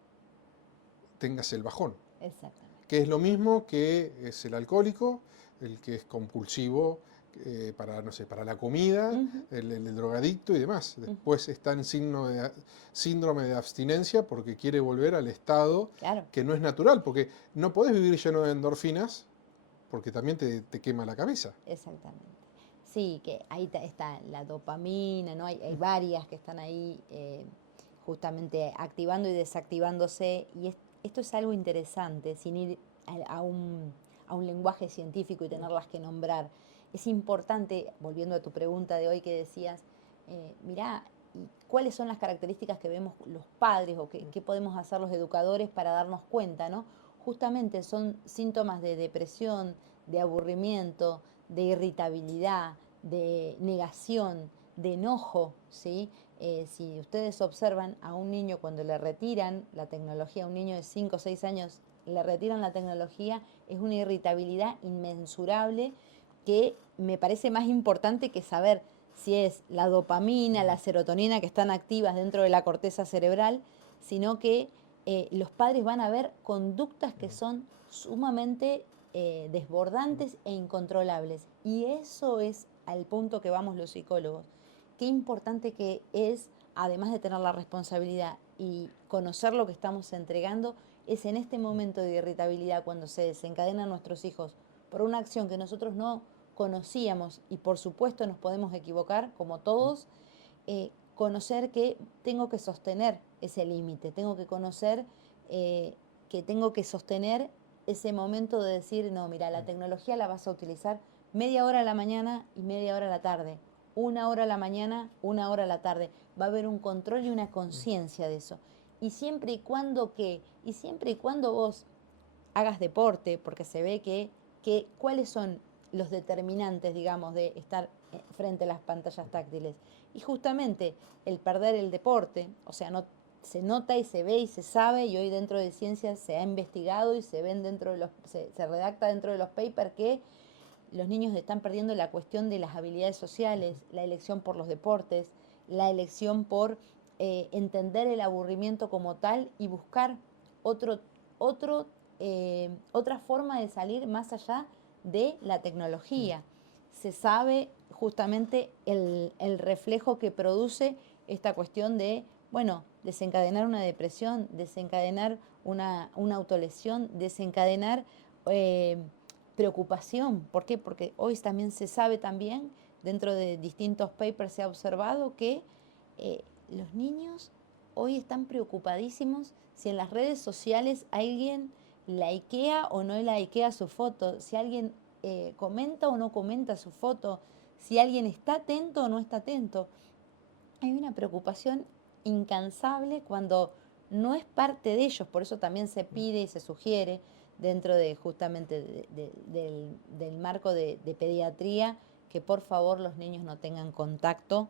tengas el bajón. Exactamente. Que es lo mismo que es el alcohólico, el que es compulsivo para, no sé, para la comida, el drogadicto y demás. Después está en síndrome de abstinencia porque quiere volver al estado que no es natural, porque no podés vivir lleno de endorfinas porque también te quema la cabeza. Exactamente. Sí, que ahí está la dopamina, ¿no? Hay varias que están ahí justamente activando y desactivándose. Y esto es algo interesante, sin ir a un lenguaje científico y tenerlas que nombrar. Es importante, volviendo a tu pregunta de hoy que decías, mirá, ¿cuáles son las características que vemos los padres o qué podemos hacer los educadores para darnos cuenta, ¿no? Justamente son síntomas de depresión, de aburrimiento, de irritabilidad, de negación, de enojo, ¿sí? Si ustedes observan a un niño cuando le retiran la tecnología, a un niño de 5 o 6 años le retiran la tecnología, es una irritabilidad inmensurable que me parece más importante que saber si es la dopamina, la serotonina que están activas dentro de la corteza cerebral, sino que los padres van a ver conductas que son sumamente desbordantes e incontrolables. Y eso es al punto que vamos los psicólogos. Qué importante que es, además de tener la responsabilidad y conocer lo que estamos entregando, es en este momento de irritabilidad cuando se desencadenan nuestros hijos por una acción que nosotros no conocíamos y por supuesto nos podemos equivocar como todos, conocer que tengo que sostener ese límite, tengo que conocer que tengo que sostener ese momento de decir, no, mira, la tecnología la vas a utilizar media hora a la mañana y media hora a la tarde, 1 hora a la mañana, 1 hora a la tarde. Va a haber un control y una conciencia de eso. Y siempre y cuando vos hagas deporte, porque se ve que cuáles son los determinantes, digamos, de estar frente a las pantallas táctiles. Y justamente el perder el deporte, o sea, no, se nota y se ve y se sabe, y hoy dentro de ciencias se ha investigado y se ven dentro de se redacta dentro de los papers que los niños están perdiendo la cuestión de las habilidades sociales, la elección por los deportes, la elección por entender el aburrimiento como tal y buscar otra forma de salir más allá de la tecnología. Se sabe justamente el reflejo que produce esta cuestión de, bueno, desencadenar una depresión, desencadenar una autolesión, desencadenar preocupación. ¿Por qué? Porque hoy también se sabe también, dentro de distintos papers se ha observado que los niños hoy están preocupadísimos si en las redes sociales alguien likea o no likea su foto, si alguien comenta o no comenta su foto, si alguien está atento o no está atento. Hay una preocupación incansable cuando no es parte de ellos, por eso también se pide y se sugiere dentro de justamente del marco de pediatría que por favor los niños no tengan contacto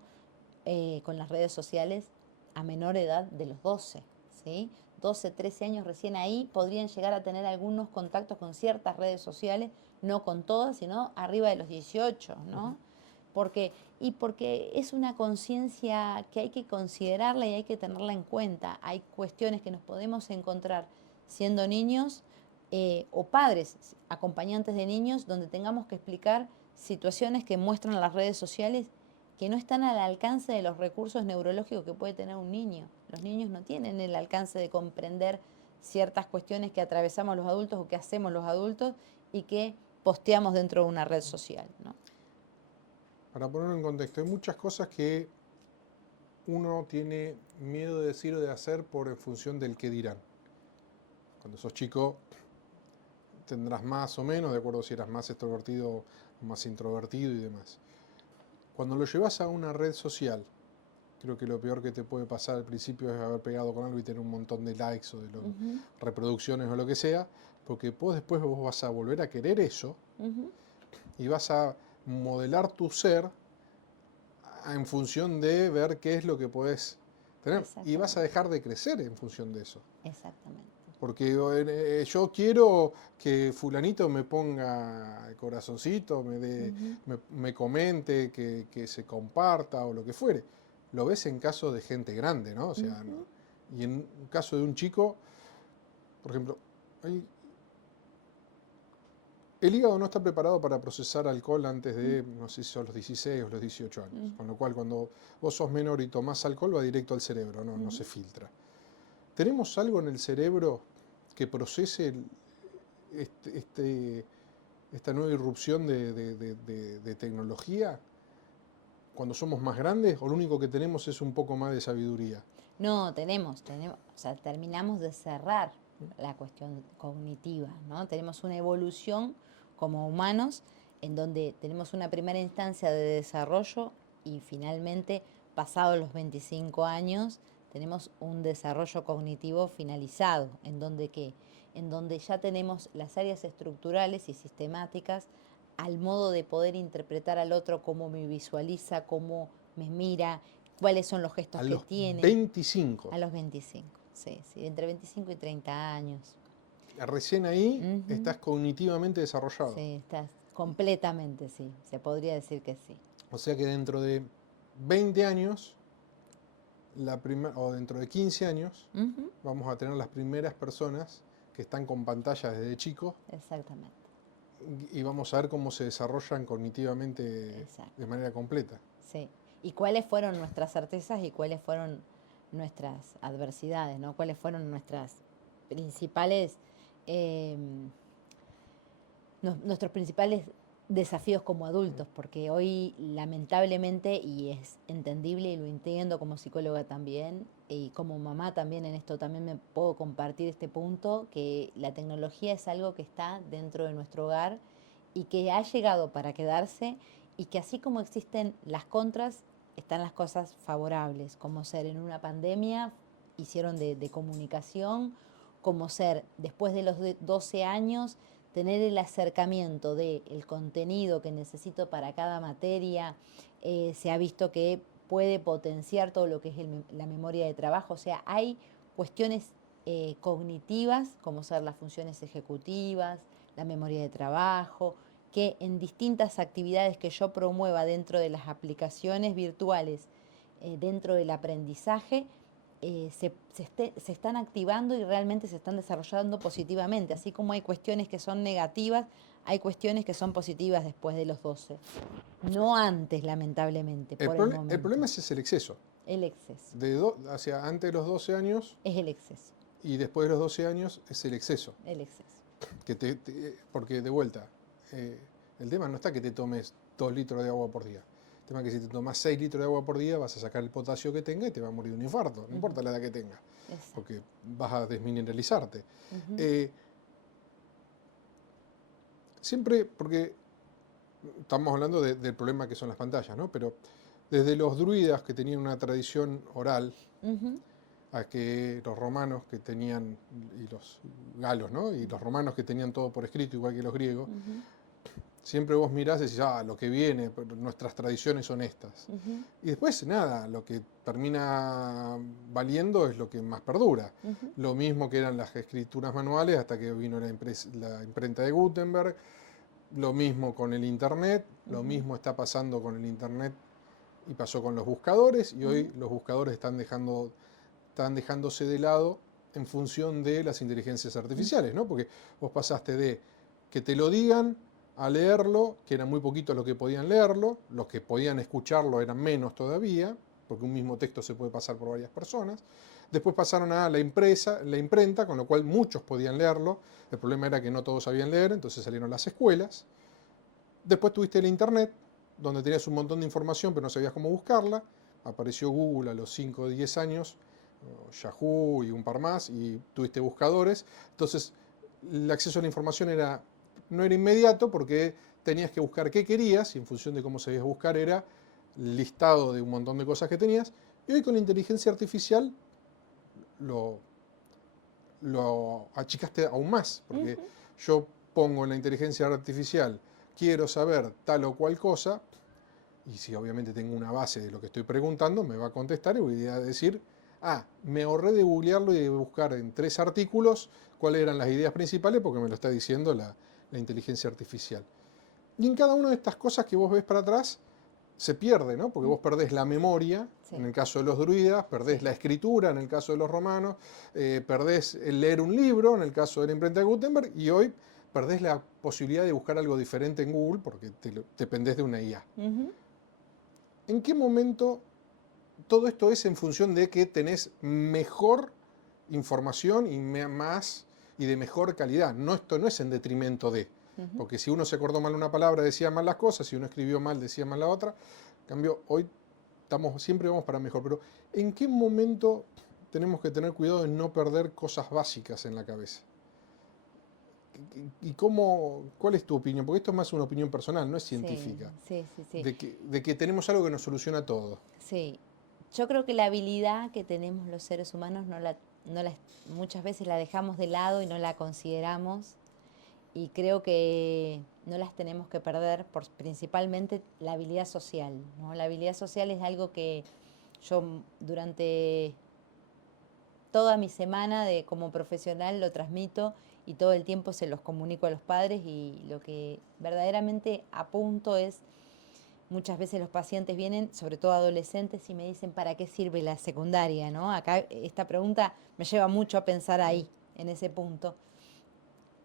con las redes sociales a menor edad de los 12, ¿sí? 12, 13 años recién ahí podrían llegar a tener algunos contactos con ciertas redes sociales, no con todas, sino arriba de los 18, ¿no? Porque es una conciencia que hay que considerarla y hay que tenerla en cuenta. Hay cuestiones que nos podemos encontrar siendo niños o padres, acompañantes de niños, donde tengamos que explicar situaciones que muestran las redes sociales que no están al alcance de los recursos neurológicos que puede tener un niño. Los niños no tienen el alcance de comprender ciertas cuestiones que atravesamos los adultos o que hacemos los adultos y que posteamos dentro de una red social, ¿no? Para ponerlo en contexto, hay muchas cosas que uno tiene miedo de decir o de hacer en función del qué dirán. Cuando sos chico tendrás más o menos, de acuerdo si eras más extrovertido o más introvertido y demás. Cuando lo llevas a una red social, Creo que lo peor que te puede pasar al principio es haber pegado con algo y tener un montón de likes o de reproducciones o lo que sea, porque después vos vas a volver a querer eso y vas a modelar tu ser en función de ver qué es lo que podés tener y vas a dejar de crecer en función de eso. Exactamente. Porque yo quiero que fulanito me ponga el corazoncito, me comente, que se comparta o lo que fuere. Lo ves en caso de gente grande, ¿no? O sea, y en caso de un chico, por ejemplo, el hígado no está preparado para procesar alcohol antes de, no sé si son los 16 o los 18 años. Con lo cual, cuando vos sos menor y tomás alcohol, va directo al cerebro, no se filtra. ¿Tenemos algo en el cerebro que procese esta nueva irrupción de tecnología cuando somos más grandes? ¿O lo único que tenemos es un poco más de sabiduría? No, tenemos, o sea, terminamos de cerrar la cuestión cognitiva, ¿no? Tenemos una evolución como humanos en donde tenemos una primera instancia de desarrollo y finalmente, pasados los 25 años, tenemos un desarrollo cognitivo finalizado, en donde ya tenemos las áreas estructurales y sistemáticas al modo de poder interpretar al otro, cómo me visualiza, cómo me mira, cuáles son los gestos que tiene. A los 25. A los 25, sí, entre 25 y 30 años. Recién ahí estás cognitivamente desarrollado. Sí, estás completamente, sí, se podría decir que sí. O sea que dentro de 20 años, o dentro de 15 años, vamos a tener las primeras personas que están con pantallas desde chicos. Exactamente. Y vamos a ver cómo se desarrollan cognitivamente de manera completa. Sí. Y cuáles fueron nuestras certezas y cuáles fueron nuestras adversidades, ¿no? Cuáles fueron nuestras principales, nuestros principales desafíos como adultos, porque hoy lamentablemente, y es entendible y lo entiendo como psicóloga también, y como mamá también en esto también me puedo compartir este punto, que la tecnología es algo que está dentro de nuestro hogar y que ha llegado para quedarse, y que así como existen las contras, están las cosas favorables, como ser en una pandemia, hicieron de comunicación, como ser después de los 12 años, tener el acercamiento del contenido que necesito para cada materia. Se ha visto que puede potenciar todo lo que es la memoria de trabajo. O sea, hay cuestiones cognitivas, como ser las funciones ejecutivas, la memoria de trabajo, que en distintas actividades que yo promueva dentro de las aplicaciones virtuales, dentro del aprendizaje, se están activando y realmente se están desarrollando positivamente. Así como hay cuestiones que son negativas, hay cuestiones que son positivas después de los 12. No antes, lamentablemente. El problema es el exceso. El exceso. Hacia antes de los 12 años. Es el exceso. Y después de los 12 años es el exceso. El exceso. Porque de vuelta, el tema no está que te tomes 2 litros de agua por día. El tema es que si te tomas 6 litros de agua por día vas a sacar el potasio que tenga y te va a morir de un infarto. No importa la edad que tengas. Porque vas a desmineralizarte. Siempre, porque estamos hablando del problema que son las pantallas, ¿no? Pero desde los druidas que tenían una tradición oral, a que los romanos que tenían, y los galos, ¿no? Y los romanos que tenían todo por escrito, igual que los griegos, siempre vos mirás y decís, lo que viene, nuestras tradiciones son estas. Y después, nada, lo que termina valiendo es lo que más perdura. Lo mismo que eran las escrituras manuales hasta que vino la imprenta de Gutenberg, lo mismo con el Internet, lo mismo está pasando con el Internet y pasó con los buscadores, y hoy los buscadores están dejándose de lado en función de las inteligencias artificiales, ¿no? Porque vos pasaste de que te lo digan a leerlo, que eran muy poquitos los que podían leerlo, los que podían escucharlo eran menos todavía, porque un mismo texto se puede pasar por varias personas. Después pasaron a la imprenta, con lo cual muchos podían leerlo. El problema era que no todos sabían leer, entonces salieron las escuelas. Después tuviste el Internet, donde tenías un montón de información, pero no sabías cómo buscarla. Apareció Google a los 5 o 10 años, Yahoo y un par más, y tuviste buscadores. Entonces, el acceso a la información no era inmediato, porque tenías que buscar qué querías, y en función de cómo sabías buscar era listado de un montón de cosas que tenías, Y hoy con la inteligencia artificial lo achicaste aún más, porque yo pongo en la inteligencia artificial, quiero saber tal o cual cosa, y si obviamente tengo una base de lo que estoy preguntando, me va a contestar y voy a decir, me ahorré de googlearlo y de buscar en 3 artículos cuáles eran las ideas principales, porque me lo está diciendo la inteligencia artificial. Y en cada una de estas cosas que vos ves para atrás, se pierde, ¿no? Porque vos perdés la memoria, en el caso de los druidas, perdés la escritura, en el caso de los romanos, perdés el leer un libro, en el caso de la imprenta de Gutenberg, y hoy perdés la posibilidad de buscar algo diferente en Google porque dependés de una IA. ¿En qué momento todo esto es en función de que tenés mejor información y de mejor calidad? No, esto no es en detrimento de... Porque si uno se acordó mal una palabra, decía mal las cosas, si uno escribió mal, decía mal la otra. En cambio, hoy siempre vamos para mejor. Pero ¿en qué momento tenemos que tener cuidado de no perder cosas básicas en la cabeza? ¿Y cuál es tu opinión? Porque esto es más una opinión personal, no es científica. Sí. De que tenemos algo que nos soluciona todo. Sí. Yo creo que la habilidad que tenemos los seres humanos muchas veces la dejamos de lado y no la consideramos. Y creo que no las tenemos que perder por principalmente la habilidad social, ¿no? La habilidad social es algo que yo durante toda mi semana como profesional lo transmito y todo el tiempo se los comunico a los padres, y lo que verdaderamente apunto es, muchas veces los pacientes vienen, sobre todo adolescentes, y me dicen, ¿para qué sirve la secundaria, ¿no? Acá esta pregunta me lleva mucho a pensar ahí, en ese punto.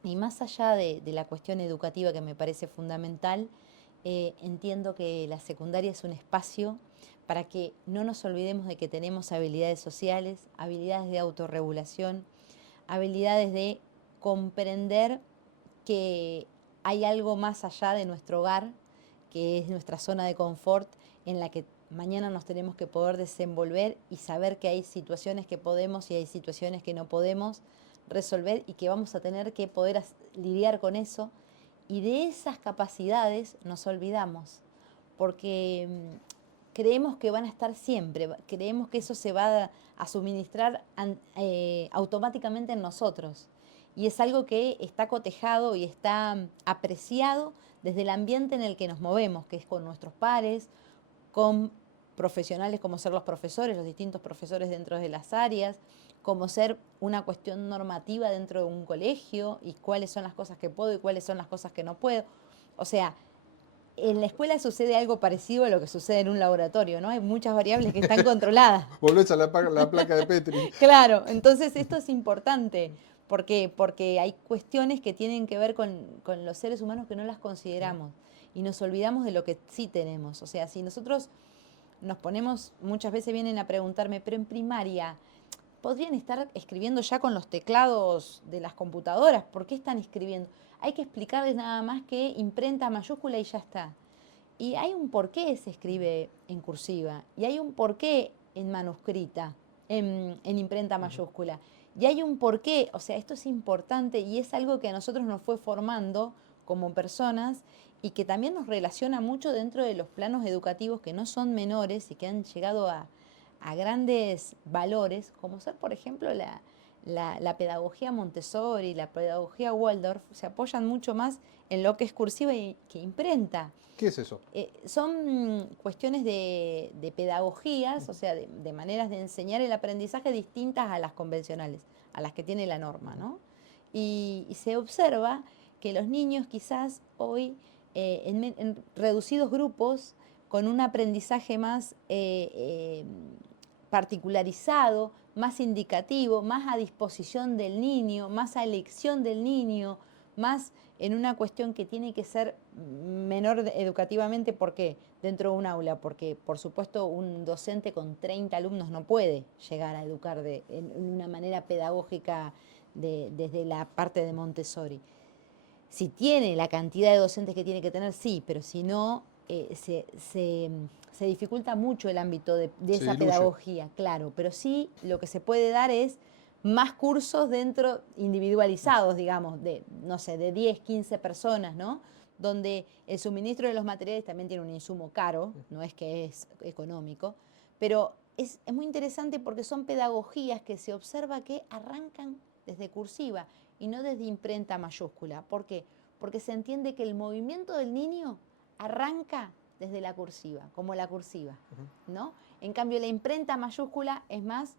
Y más allá de la cuestión educativa, que me parece fundamental, entiendo que la secundaria es un espacio para que no nos olvidemos de que tenemos habilidades sociales, habilidades de autorregulación, habilidades de comprender que hay algo más allá de nuestro hogar, que es nuestra zona de confort, en la que mañana nos tenemos que poder desenvolver y saber que hay situaciones que podemos y hay situaciones que no podemos resolver y que vamos a tener que poder lidiar con eso. Y de esas capacidades nos olvidamos, porque creemos que van a estar siempre, creemos que eso se va a suministrar automáticamente en nosotros. Y es algo que está cotejado y está apreciado desde el ambiente en el que nos movemos, que es con nuestros pares, con profesionales como ser los profesores, los distintos profesores dentro de las áreas, como ser una cuestión normativa dentro de un colegio y cuáles son las cosas que puedo y cuáles son las cosas que no puedo. O sea, en la escuela sucede algo parecido a lo que sucede en un laboratorio, ¿no? Hay muchas variables que están controladas. Volvés a la placa de Petri. Claro, entonces esto es importante. ¿Por qué? Porque hay cuestiones que tienen que ver con los seres humanos que no las consideramos y nos olvidamos de lo que sí tenemos. O sea, si nosotros nos ponemos, muchas veces vienen a preguntarme, pero en primaria, ¿podrían estar escribiendo ya con los teclados de las computadoras? ¿Por qué están escribiendo? Hay que explicarles nada más que imprenta mayúscula y ya está. Y hay un porqué se escribe en cursiva, y hay un porqué en manuscrita, en imprenta mayúscula. Y hay un porqué, o sea, esto es importante y es algo que a nosotros nos fue formando como personas y que también nos relaciona mucho dentro de los planos educativos que no son menores y que han llegado a grandes valores, como ser, por ejemplo, la pedagogía Montessori, la pedagogía Waldorf, se apoyan mucho más en lo que es cursiva que imprenta. ¿Qué es eso? Son cuestiones de pedagogías, o sea, de maneras de enseñar el aprendizaje distintas a las convencionales, a las que tiene la norma, ¿no? Y se observa que los niños quizás hoy, en reducidos grupos, con un aprendizaje más particularizado, más indicativo, más a disposición del niño, más a elección del niño, más en una cuestión que tiene que ser menor educativamente. ¿Por qué? Dentro de un aula, porque por supuesto un docente con 30 alumnos no puede llegar a educar en una manera pedagógica desde la parte de Montessori. Si tiene la cantidad de docentes que tiene que tener, sí, pero si no, se dificulta mucho el ámbito de esa pedagogía, claro, pero sí lo que se puede dar es más cursos individualizados, digamos, de 10, 15 personas, ¿no? Donde el suministro de los materiales también tiene un insumo caro, no es que es económico, pero es muy interesante porque son pedagogías que se observa que arrancan desde cursiva y no desde imprenta mayúscula. ¿Por qué? Porque se entiende que el movimiento del niño arranca desde la cursiva, como la cursiva, ¿no? En cambio, la imprenta mayúscula es más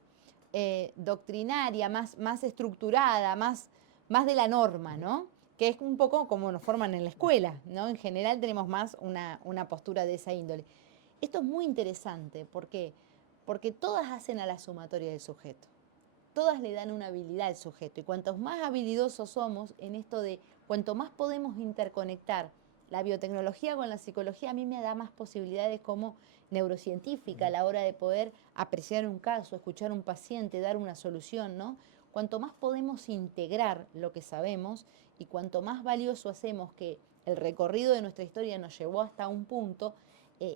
doctrinaria, más estructurada, más de la norma, ¿no? Que es un poco como nos forman en la escuela, ¿no? En general tenemos más una postura de esa índole. Esto es muy interesante, ¿por qué? Porque todas hacen a la sumatoria del sujeto. Todas le dan una habilidad al sujeto. Y cuantos más habilidosos somos en esto de, cuanto más podemos interconectar la biotecnología con la psicología, a mí me da más posibilidades como neurocientífica a la hora de poder apreciar un caso, escuchar a un paciente, dar una solución, ¿no? Cuanto más podemos integrar lo que sabemos y cuanto más valioso hacemos que el recorrido de nuestra historia nos llevó hasta un punto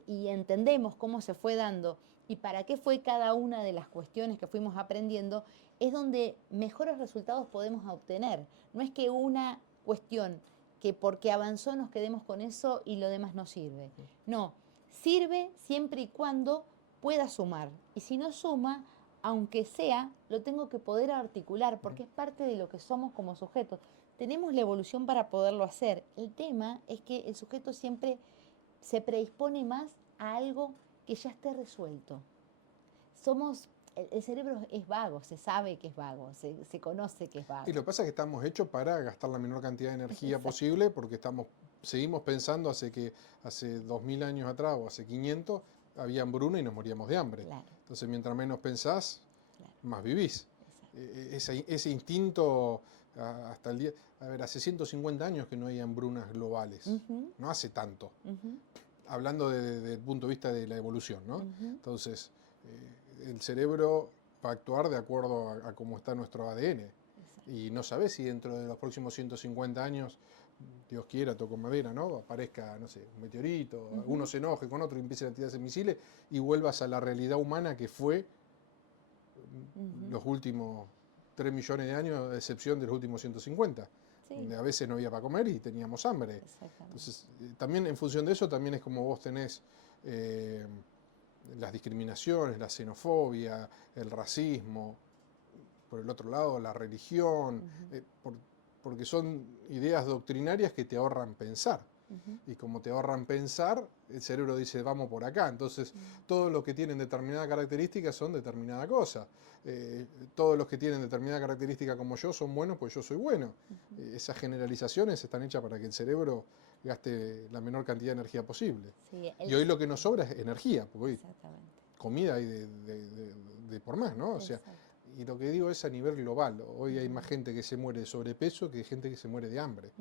y entendemos cómo se fue dando y para qué fue cada una de las cuestiones que fuimos aprendiendo, es donde mejores resultados podemos obtener. No es que una cuestión que porque avanzó nos quedemos con eso y lo demás no sirve. No, sirve siempre y cuando pueda sumar. Y si no suma, aunque sea, lo tengo que poder articular porque es parte de lo que somos como sujetos. Tenemos la evolución para poderlo hacer. El tema es que el sujeto siempre se predispone más a algo que ya esté resuelto. El cerebro es vago, se sabe que es vago, se conoce que es vago. Y lo que pasa es que estamos hechos para gastar la menor cantidad de energía posible porque seguimos pensando hace 2000 años atrás o hace 500 había hambruna y nos moríamos de hambre. Claro. Entonces mientras menos pensás, más vivís. Ese instinto hasta el día... A ver, hace 150 años que no hay hambrunas globales, no hace tanto. Hablando desde el punto de vista de la evolución, ¿no? Entonces, el cerebro va a actuar de acuerdo a cómo está nuestro ADN. Exacto. Y no sabes si dentro de los próximos 150 años, Dios quiera, toco madera, ¿no? Aparezca, no sé, un meteorito, uno se enoje con otro y empiece a tirarse misiles y vuelvas a la realidad humana que fue los últimos 3 millones de años, a excepción de los últimos 150. Sí. Donde a veces no había para comer y teníamos hambre. Entonces, también en función de eso, también es como vos tenés las discriminaciones, la xenofobia, el racismo, por el otro lado la religión, porque son ideas doctrinarias que te ahorran pensar. Y como te ahorran pensar, el cerebro dice vamos por acá. Entonces, todos los que tienen determinada característica son determinada cosa. Todos los que tienen determinada característica como yo son buenos, pues yo soy bueno. Esas generalizaciones están hechas para que el cerebro gaste la menor cantidad de energía posible. Sí, y hoy lo que nos sobra es energía, porque hoy comida hay de por más, ¿no? O sea, y lo que digo es a nivel global. Hoy hay más gente que se muere de sobrepeso que gente que se muere de hambre.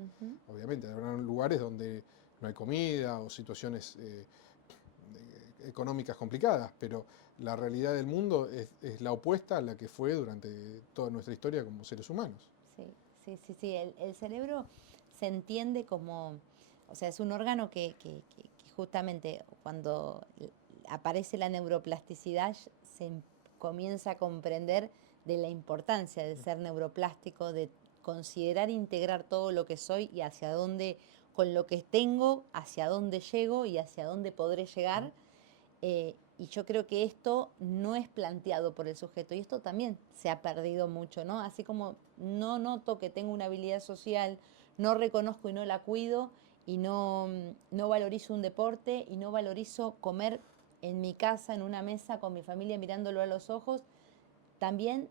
Obviamente, habrá lugares donde no hay comida o situaciones económicas complicadas, pero la realidad del mundo es la opuesta a la que fue durante toda nuestra historia como seres humanos. Sí. El cerebro se entiende como, o sea, es un órgano que justamente cuando aparece la neuroplasticidad se comienza a comprender de la importancia de ser neuroplástico, de considerar integrar todo lo que soy y hacia dónde, con lo que tengo, hacia dónde llego y hacia dónde podré llegar. Y yo creo que esto no es planteado por el sujeto y esto también se ha perdido mucho, ¿no? Así como no noto que tengo una habilidad social, no reconozco y no la cuido y no valorizo un deporte y no valorizo comer en mi casa, en una mesa con mi familia mirándolo a los ojos, también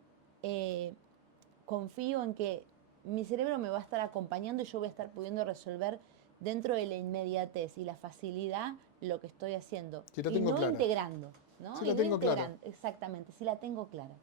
confío en que mi cerebro me va a estar acompañando y yo voy a estar pudiendo resolver dentro de la inmediatez y la facilidad lo que estoy haciendo. Si la y tengo no clara. Integrando, ¿no? Si la tengo clara. Exactamente, si la tengo clara.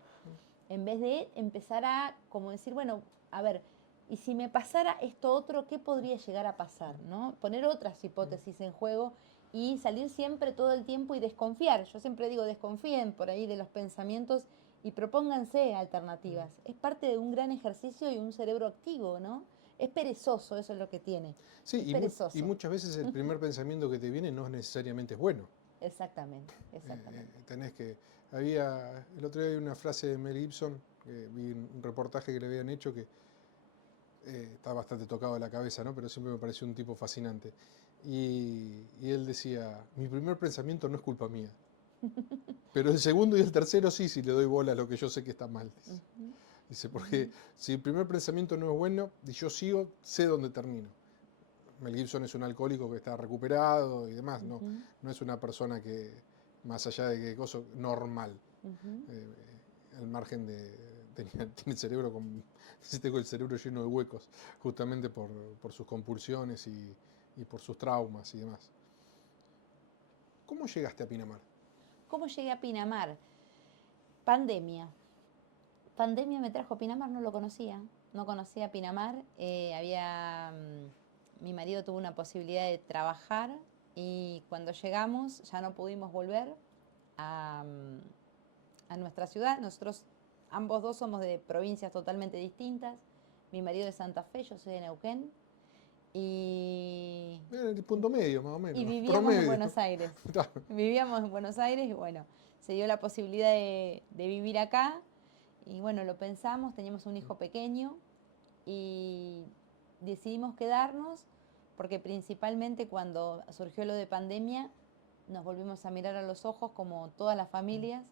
En vez de empezar a, como decir, bueno, a ver, y si me pasara esto otro, ¿qué podría llegar a pasar? ¿No? Poner otras hipótesis en juego y salir siempre todo el tiempo y desconfiar. Yo siempre digo, desconfíen por ahí de los pensamientos y propónganse alternativas. Es parte de un gran ejercicio y un cerebro activo, ¿no? Es perezoso, eso es lo que tiene. Sí, y muchas veces el primer pensamiento que te viene no es necesariamente bueno. Exactamente. El otro día vi una frase de Mel Gibson, vi un reportaje que le habían hecho que está bastante tocado de la cabeza, ¿no? Pero siempre me pareció un tipo fascinante. Y él decía, mi primer pensamiento no es culpa mía. Pero el segundo y el tercero sí, si le doy bola a lo que yo sé que está mal. Dice, porque si el primer pensamiento no es bueno, y yo sigo, sé dónde termino. Mel Gibson es un alcohólico que está recuperado y demás, no es una persona que, más allá de que cosa normal, al margen de, tiene el cerebro tengo el cerebro lleno de huecos, justamente por sus compulsiones y por sus traumas y demás. ¿Cómo llegaste a Pinamar? ¿Cómo llegué a Pinamar? Pandemia. Pandemia me trajo a Pinamar, no lo conocía. No conocía Pinamar. Mi marido tuvo una posibilidad de trabajar y cuando llegamos ya no pudimos volver a nuestra ciudad. Nosotros ambos dos somos de provincias totalmente distintas. Mi marido de Santa Fe, yo soy de Neuquén. Y el punto medio, más o menos. Y vivíamos en Buenos Aires. Vivíamos en Buenos Aires y bueno, se dio la posibilidad de vivir acá. Y bueno, lo pensamos, teníamos un hijo pequeño y decidimos quedarnos porque principalmente cuando surgió lo de pandemia nos volvimos a mirar a los ojos como todas las familias,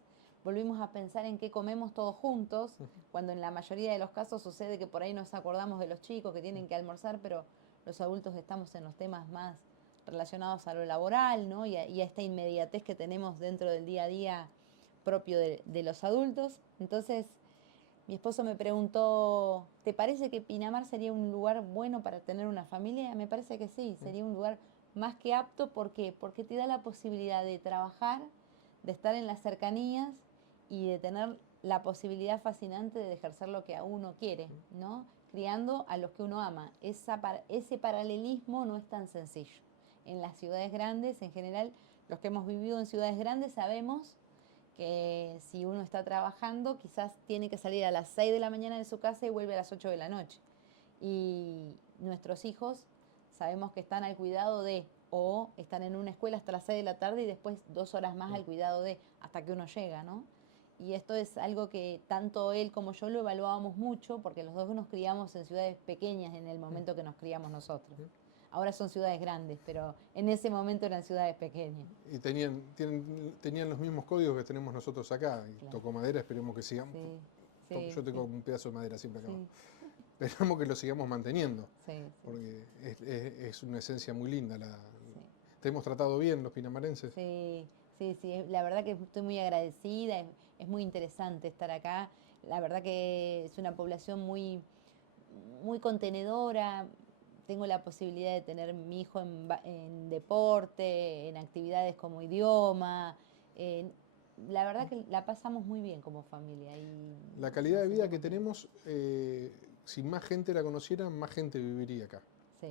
volvimos a pensar en qué comemos todos juntos, cuando en la mayoría de los casos sucede que por ahí nos acordamos de los chicos que tienen que almorzar, pero los adultos estamos en los temas más relacionados a lo laboral, ¿no? y a esta inmediatez que tenemos dentro del día a día propio de los adultos. Entonces, mi esposo me preguntó, ¿te parece que Pinamar sería un lugar bueno para tener una familia? Me parece que sí, sería un lugar más que apto. ¿Por qué? Porque te da la posibilidad de trabajar, de estar en las cercanías y de tener la posibilidad fascinante de ejercer lo que a uno quiere, ¿no? Criando a los que uno ama. Ese paralelismo no es tan sencillo. En las ciudades grandes, en general, los que hemos vivido en ciudades grandes sabemos que si uno está trabajando, quizás tiene que salir a las 6 de la mañana de su casa y vuelve a las 8 de la noche. Y nuestros hijos sabemos que están al cuidado de, o están en una escuela hasta las 6 de la tarde y después 2 horas más al cuidado de, hasta que uno llega, ¿no? Y esto es algo que tanto él como yo lo evaluábamos mucho, porque los dos nos criamos en ciudades pequeñas en el momento que nos criamos nosotros. Ahora son ciudades grandes, pero en ese momento eran ciudades pequeñas. Y tenían los mismos códigos que tenemos nosotros acá. Y claro. Tocó madera, esperemos que sigamos. Sí, yo tengo un pedazo de madera siempre acá. Esperamos que lo sigamos manteniendo. Porque es una esencia muy linda. ¿Te hemos tratado bien los pinamarenses? Sí. La verdad que estoy muy agradecida. Es muy interesante estar acá. La verdad que es una población muy, muy contenedora. Tengo la posibilidad de tener mi hijo en deporte, en actividades como idioma. La verdad que la pasamos muy bien como familia. La calidad de vida que tenemos, si más gente la conociera, más gente viviría acá. Sí.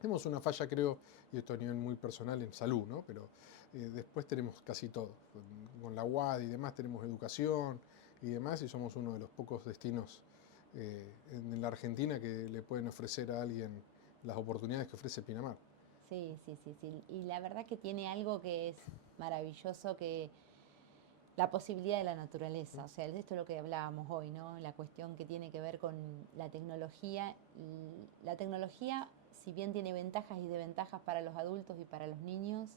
Tenemos una falla, creo, y esto a nivel muy personal, en salud, ¿no? Pero después tenemos casi todo. Con la UAD y demás tenemos educación y demás, y somos uno de los pocos destinos en la Argentina que le pueden ofrecer a alguien las oportunidades que ofrece Pinamar. Sí. Y la verdad que tiene algo que es maravilloso, que la posibilidad de la naturaleza. O sea, esto es lo que hablábamos hoy, ¿no? La cuestión que tiene que ver con la tecnología. La tecnología, si bien tiene ventajas y desventajas para los adultos y para los niños,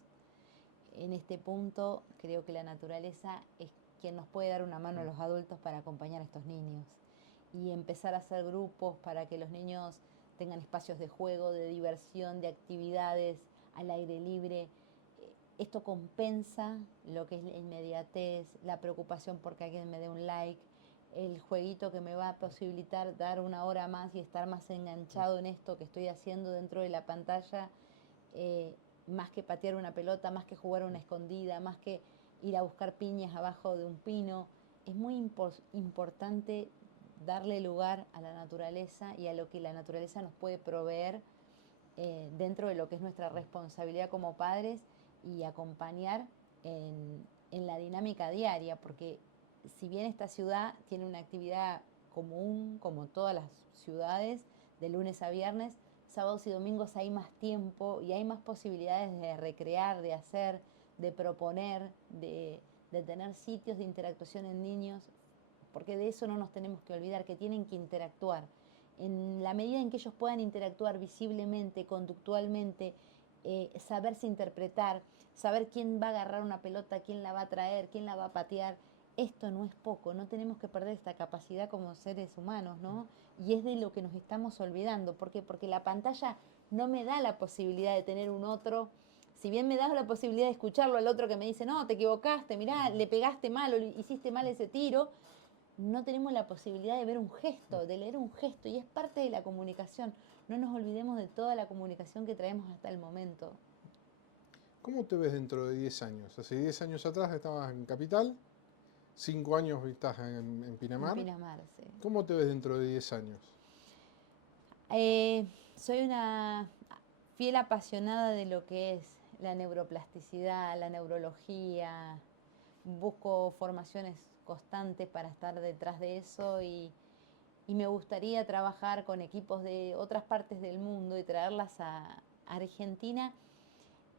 en este punto creo que la naturaleza es quien nos puede dar una mano a los adultos para acompañar a estos niños y empezar a hacer grupos para que los niños tengan espacios de juego, de diversión, de actividades al aire libre. Esto compensa lo que es la inmediatez, la preocupación porque alguien me dé un like, el jueguito que me va a posibilitar dar una hora más y estar más enganchado en esto que estoy haciendo dentro de la pantalla, más que patear una pelota, más que jugar una escondida, más que ir a buscar piñas abajo de un pino. Es muy importante darle lugar a la naturaleza y a lo que la naturaleza nos puede proveer dentro de lo que es nuestra responsabilidad como padres y acompañar en la dinámica diaria, porque si bien esta ciudad tiene una actividad común, como todas las ciudades, de lunes a viernes, sábados y domingos hay más tiempo y hay más posibilidades de recrear, de hacer, de proponer, de tener sitios de interactuación en niños, porque de eso no nos tenemos que olvidar, que tienen que interactuar. En la medida en que ellos puedan interactuar visiblemente, conductualmente, saberse interpretar, saber quién va a agarrar una pelota, quién la va a traer, quién la va a patear. Esto no es poco, no tenemos que perder esta capacidad como seres humanos, ¿no? Y es de lo que nos estamos olvidando. ¿Por qué? Porque la pantalla no me da la posibilidad de tener un otro. Si bien me da la posibilidad de escucharlo al otro que me dice, no, te equivocaste, mirá, le pegaste mal o hiciste mal ese tiro, no tenemos la posibilidad de ver un gesto, de leer un gesto, y es parte de la comunicación. No nos olvidemos de toda la comunicación que traemos hasta el momento. ¿Cómo te ves dentro de 10 años? Hace 10 años atrás estabas en Capital, 5 años estás en Pinamar. En Pinamar, sí. ¿Cómo te ves dentro de 10 años? Soy una fiel apasionada de lo que es la neuroplasticidad, la neurología. Busco formaciones constantes para estar detrás de eso y me gustaría trabajar con equipos de otras partes del mundo y traerlas a Argentina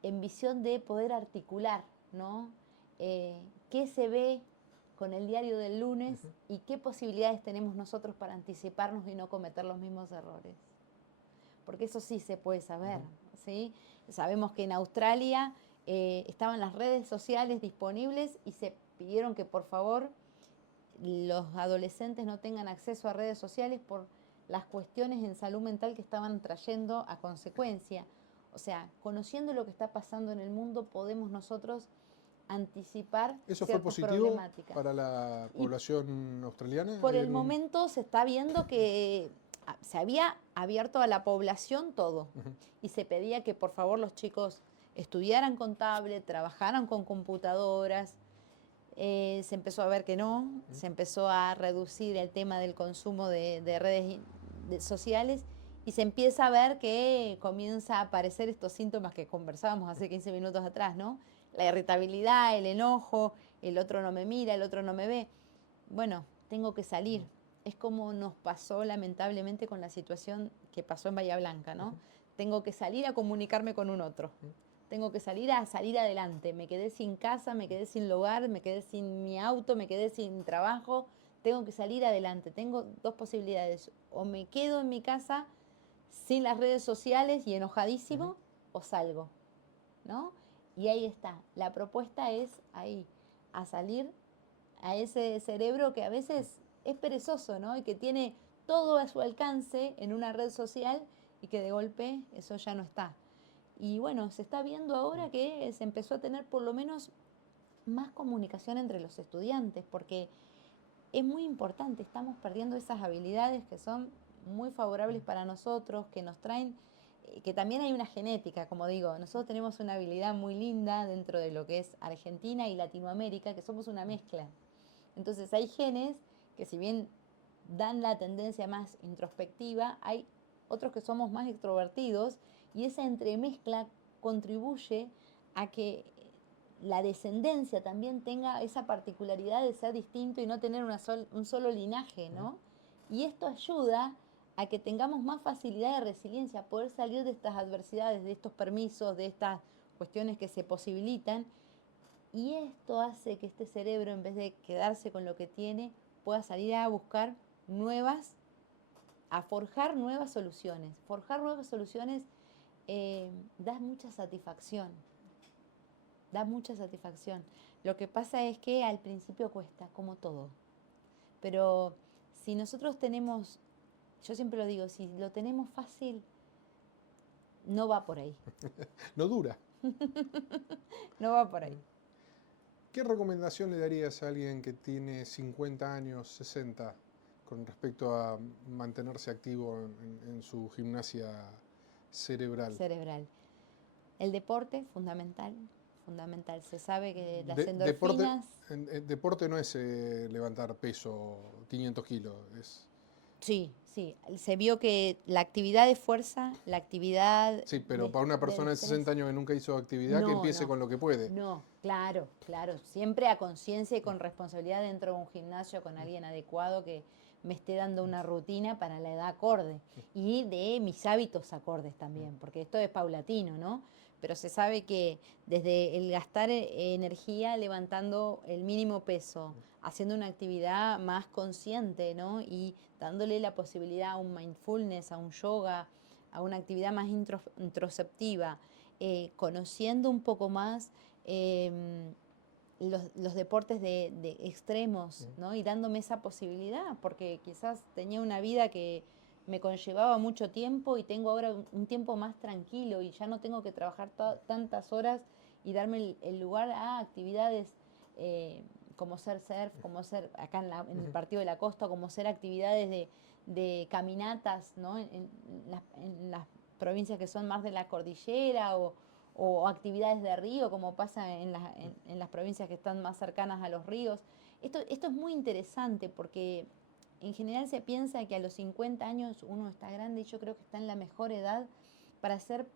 en visión de poder articular, ¿no? ¿Qué se ve con el diario del lunes y qué posibilidades tenemos nosotros para anticiparnos y no cometer los mismos errores? Porque eso sí se puede saber, ¿sí? Sabemos que en Australia estaban las redes sociales disponibles y se pidieron que por favor los adolescentes no tengan acceso a redes sociales por las cuestiones en salud mental que estaban trayendo a consecuencia. O sea, conociendo lo que está pasando en el mundo, podemos nosotros anticipar ¿Eso fue positivo para la población australiana? Por el momento se está viendo que se había abierto a la población todo y se pedía que por favor los chicos estudiaran con tablet, trabajaran con computadoras. Se empezó a ver que no, se empezó a reducir el tema del consumo de redes sociales y se empieza a ver que comienza a aparecer estos síntomas que conversábamos hace 15 minutos atrás, ¿no? La irritabilidad, el enojo, el otro no me mira, el otro no me ve. Bueno, tengo que salir. Es como nos pasó lamentablemente con la situación que pasó en Bahía Blanca, ¿no? Tengo que salir a comunicarme con un otro. Tengo que salir adelante. Me quedé sin casa, me quedé sin lugar, me quedé sin mi auto, me quedé sin trabajo. Tengo que salir adelante. Tengo dos posibilidades. O me quedo en mi casa sin las redes sociales y enojadísimo, o salgo, ¿no? Y ahí está. La propuesta es ahí, a salir a ese cerebro que a veces es perezoso, ¿no? Y que tiene todo a su alcance en una red social y que de golpe eso ya no está. Y bueno, se está viendo ahora que se empezó a tener por lo menos más comunicación entre los estudiantes, porque es muy importante, estamos perdiendo esas habilidades que son muy favorables para nosotros, que nos traen, que también hay una genética, como digo, nosotros tenemos una habilidad muy linda dentro de lo que es Argentina y Latinoamérica, que somos una mezcla. Entonces hay genes que si bien dan la tendencia más introspectiva, hay otros que somos más extrovertidos y esa entremezcla contribuye a que la descendencia también tenga esa particularidad de ser distinto y no tener un solo linaje, ¿no? Y esto ayuda a que tengamos más facilidad de resiliencia, a poder salir de estas adversidades, de estos permisos, de estas cuestiones que se posibilitan. Y esto hace que este cerebro, en vez de quedarse con lo que tiene, pueda salir a buscar nuevas, a forjar nuevas soluciones. Forjar nuevas soluciones da mucha satisfacción. Da mucha satisfacción. Lo que pasa es que al principio cuesta, como todo. Pero si nosotros tenemos, yo siempre lo digo, si lo tenemos fácil, no va por ahí. No dura. No va por ahí. ¿Qué recomendación le darías a alguien que tiene 50 años, 60, con respecto a mantenerse activo en su gimnasia cerebral? El deporte, fundamental. Se sabe que las endorfinas... Deporte no es levantar peso 500 kilos, es... Sí, se vio que la actividad de fuerza, la actividad... Sí, pero para una persona de 60 años que nunca hizo actividad, que empiece con lo que puede. No, claro, siempre a conciencia y con responsabilidad dentro de un gimnasio con alguien adecuado que me esté dando una rutina para la edad acorde y de mis hábitos acordes también, porque esto es paulatino, ¿no? Pero se sabe que desde el gastar energía levantando el mínimo peso, haciendo una actividad más consciente, ¿no? Y dándole la posibilidad a un mindfulness, a un yoga, a una actividad más introspectiva, conociendo un poco más los deportes de extremos, ¿no? Y dándome esa posibilidad, porque quizás tenía una vida que me conllevaba mucho tiempo y tengo ahora un tiempo más tranquilo y ya no tengo que trabajar tantas horas y darme el lugar a actividades como ser surf, como ser acá en el Partido de la Costa, como ser actividades de caminatas, ¿no? En las provincias que son más de la cordillera o actividades de río, como pasa en las provincias que están más cercanas a los ríos. Esto es muy interesante porque en general se piensa que a los 50 años uno está grande y yo creo que está en la mejor edad para ser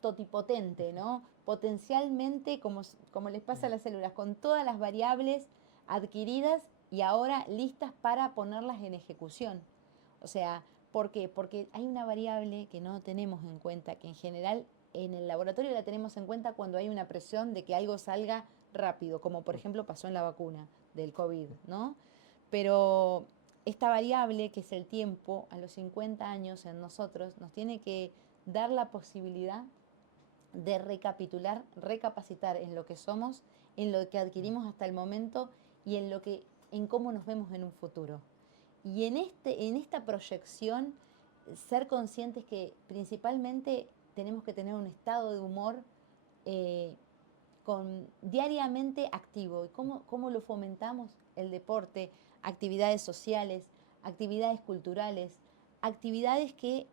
totipotente, ¿no? Potencialmente, como les pasa a las células, con todas las variables adquiridas y ahora listas para ponerlas en ejecución. O sea, ¿por qué? Porque hay una variable que no tenemos en cuenta, que en general en el laboratorio la tenemos en cuenta cuando hay una presión de que algo salga rápido, como por ejemplo pasó en la vacuna del COVID, ¿no? Pero esta variable, que es el tiempo, a los 50 años en nosotros, nos tiene que dar la posibilidad de recapitular, recapacitar en lo que somos, en lo que adquirimos hasta el momento y en cómo nos vemos en un futuro. Y en esta proyección, ser conscientes que principalmente tenemos que tener un estado de humor diariamente activo. ¿Y cómo lo fomentamos? El deporte, actividades sociales, actividades culturales, actividades que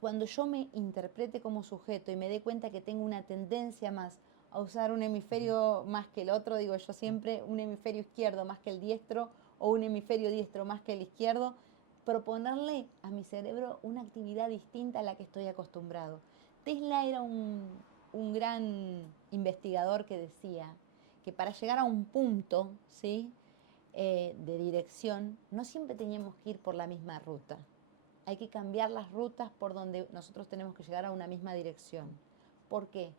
cuando yo me interprete como sujeto y me dé cuenta que tengo una tendencia más a usar un hemisferio más que el otro, digo yo siempre, un hemisferio izquierdo más que el diestro o un hemisferio diestro más que el izquierdo, proponerle a mi cerebro una actividad distinta a la que estoy acostumbrado. Tesla era un gran investigador que decía que para llegar a un punto, ¿sí?, de dirección, no siempre teníamos que ir por la misma ruta. Hay que cambiar las rutas por donde nosotros tenemos que llegar a una misma dirección. ¿Por qué?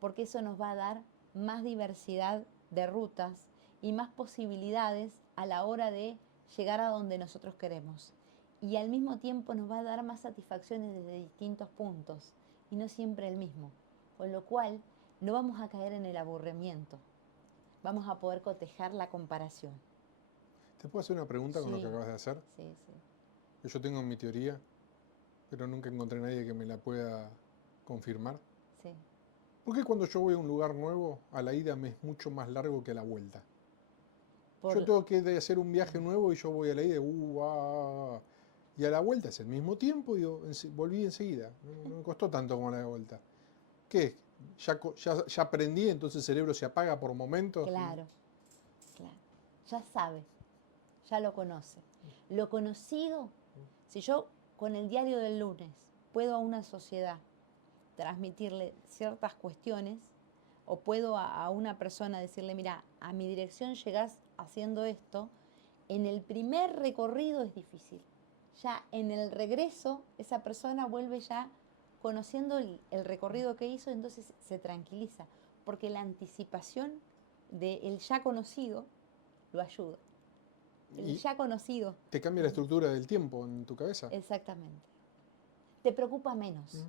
Porque eso nos va a dar más diversidad de rutas y más posibilidades a la hora de llegar a donde nosotros queremos. Y al mismo tiempo nos va a dar más satisfacciones desde distintos puntos y no siempre el mismo. Con lo cual no vamos a caer en el aburrimiento. Vamos a poder cotejar la comparación. ¿Te puedo hacer una pregunta con lo que acabas de hacer? Sí, sí. Yo tengo mi teoría, pero nunca encontré a nadie que me la pueda confirmar. Sí. ¿Por qué cuando yo voy a un lugar nuevo, a la ida me es mucho más largo que a la vuelta? Yo tengo que hacer un viaje nuevo y yo voy a la ida y a la vuelta es el mismo tiempo y volví enseguida. No me costó tanto como la vuelta. ¿Qué? ¿Ya aprendí, entonces el cerebro se apaga por momentos? Claro, claro. Ya sabe, ya lo conoce. Lo conocido, si yo con el diario del lunes puedo a una sociedad transmitirle ciertas cuestiones, o puedo a una persona decirle, mira, a mi dirección llegás haciendo esto, en el primer recorrido es difícil. Ya en el regreso, esa persona vuelve ya conociendo el recorrido que hizo, entonces se tranquiliza, porque la anticipación del ya conocido lo ayuda. El ya conocido. ¿Te cambia la estructura del tiempo en tu cabeza? Exactamente. Te preocupa menos,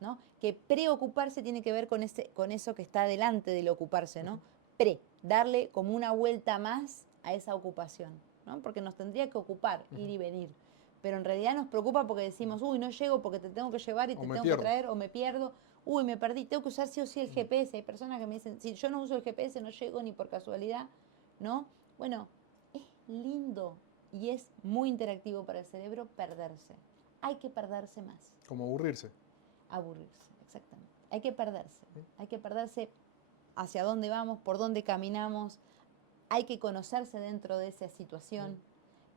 ¿no? Que preocuparse tiene que ver con eso que está delante del ocuparse, ¿no? Darle como una vuelta más a esa ocupación, ¿no? Porque nos tendría que ocupar, ir y venir. Pero en realidad nos preocupa porque decimos, uy, no llego porque te tengo que llevar y te tengo que traer, o me pierdo, uy, me perdí, tengo que usar sí o sí el GPS. Hay personas que me dicen, si yo no uso el GPS no llego ni por casualidad, ¿no? Bueno, es lindo y es muy interactivo para el cerebro perderse. Hay que perderse más. Como aburrirse. Aburrirse, exactamente. Hay que perderse hacia dónde vamos, por dónde caminamos. Hay que conocerse dentro de esa situación.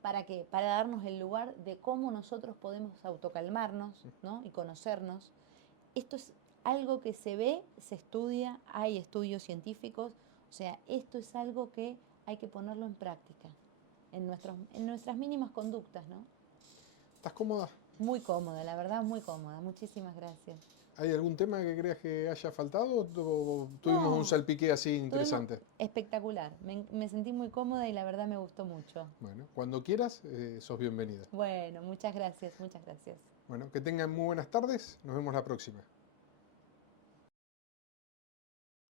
¿Para qué? Para darnos el lugar de cómo nosotros podemos autocalmarnos, ¿no? Y conocernos. Esto es algo que se ve, se estudia, hay estudios científicos. O sea, esto es algo que hay que ponerlo en práctica, en nuestras mínimas conductas, ¿no? ¿Estás cómoda? Muy cómoda, la verdad, muy cómoda. Muchísimas gracias. ¿Hay algún tema que creas que haya faltado o tuvimos un salpique así interesante? Espectacular. Me sentí muy cómoda y la verdad me gustó mucho. Bueno, cuando quieras, sos bienvenida. Bueno, muchas gracias, muchas gracias. Bueno, que tengan muy buenas tardes. Nos vemos la próxima.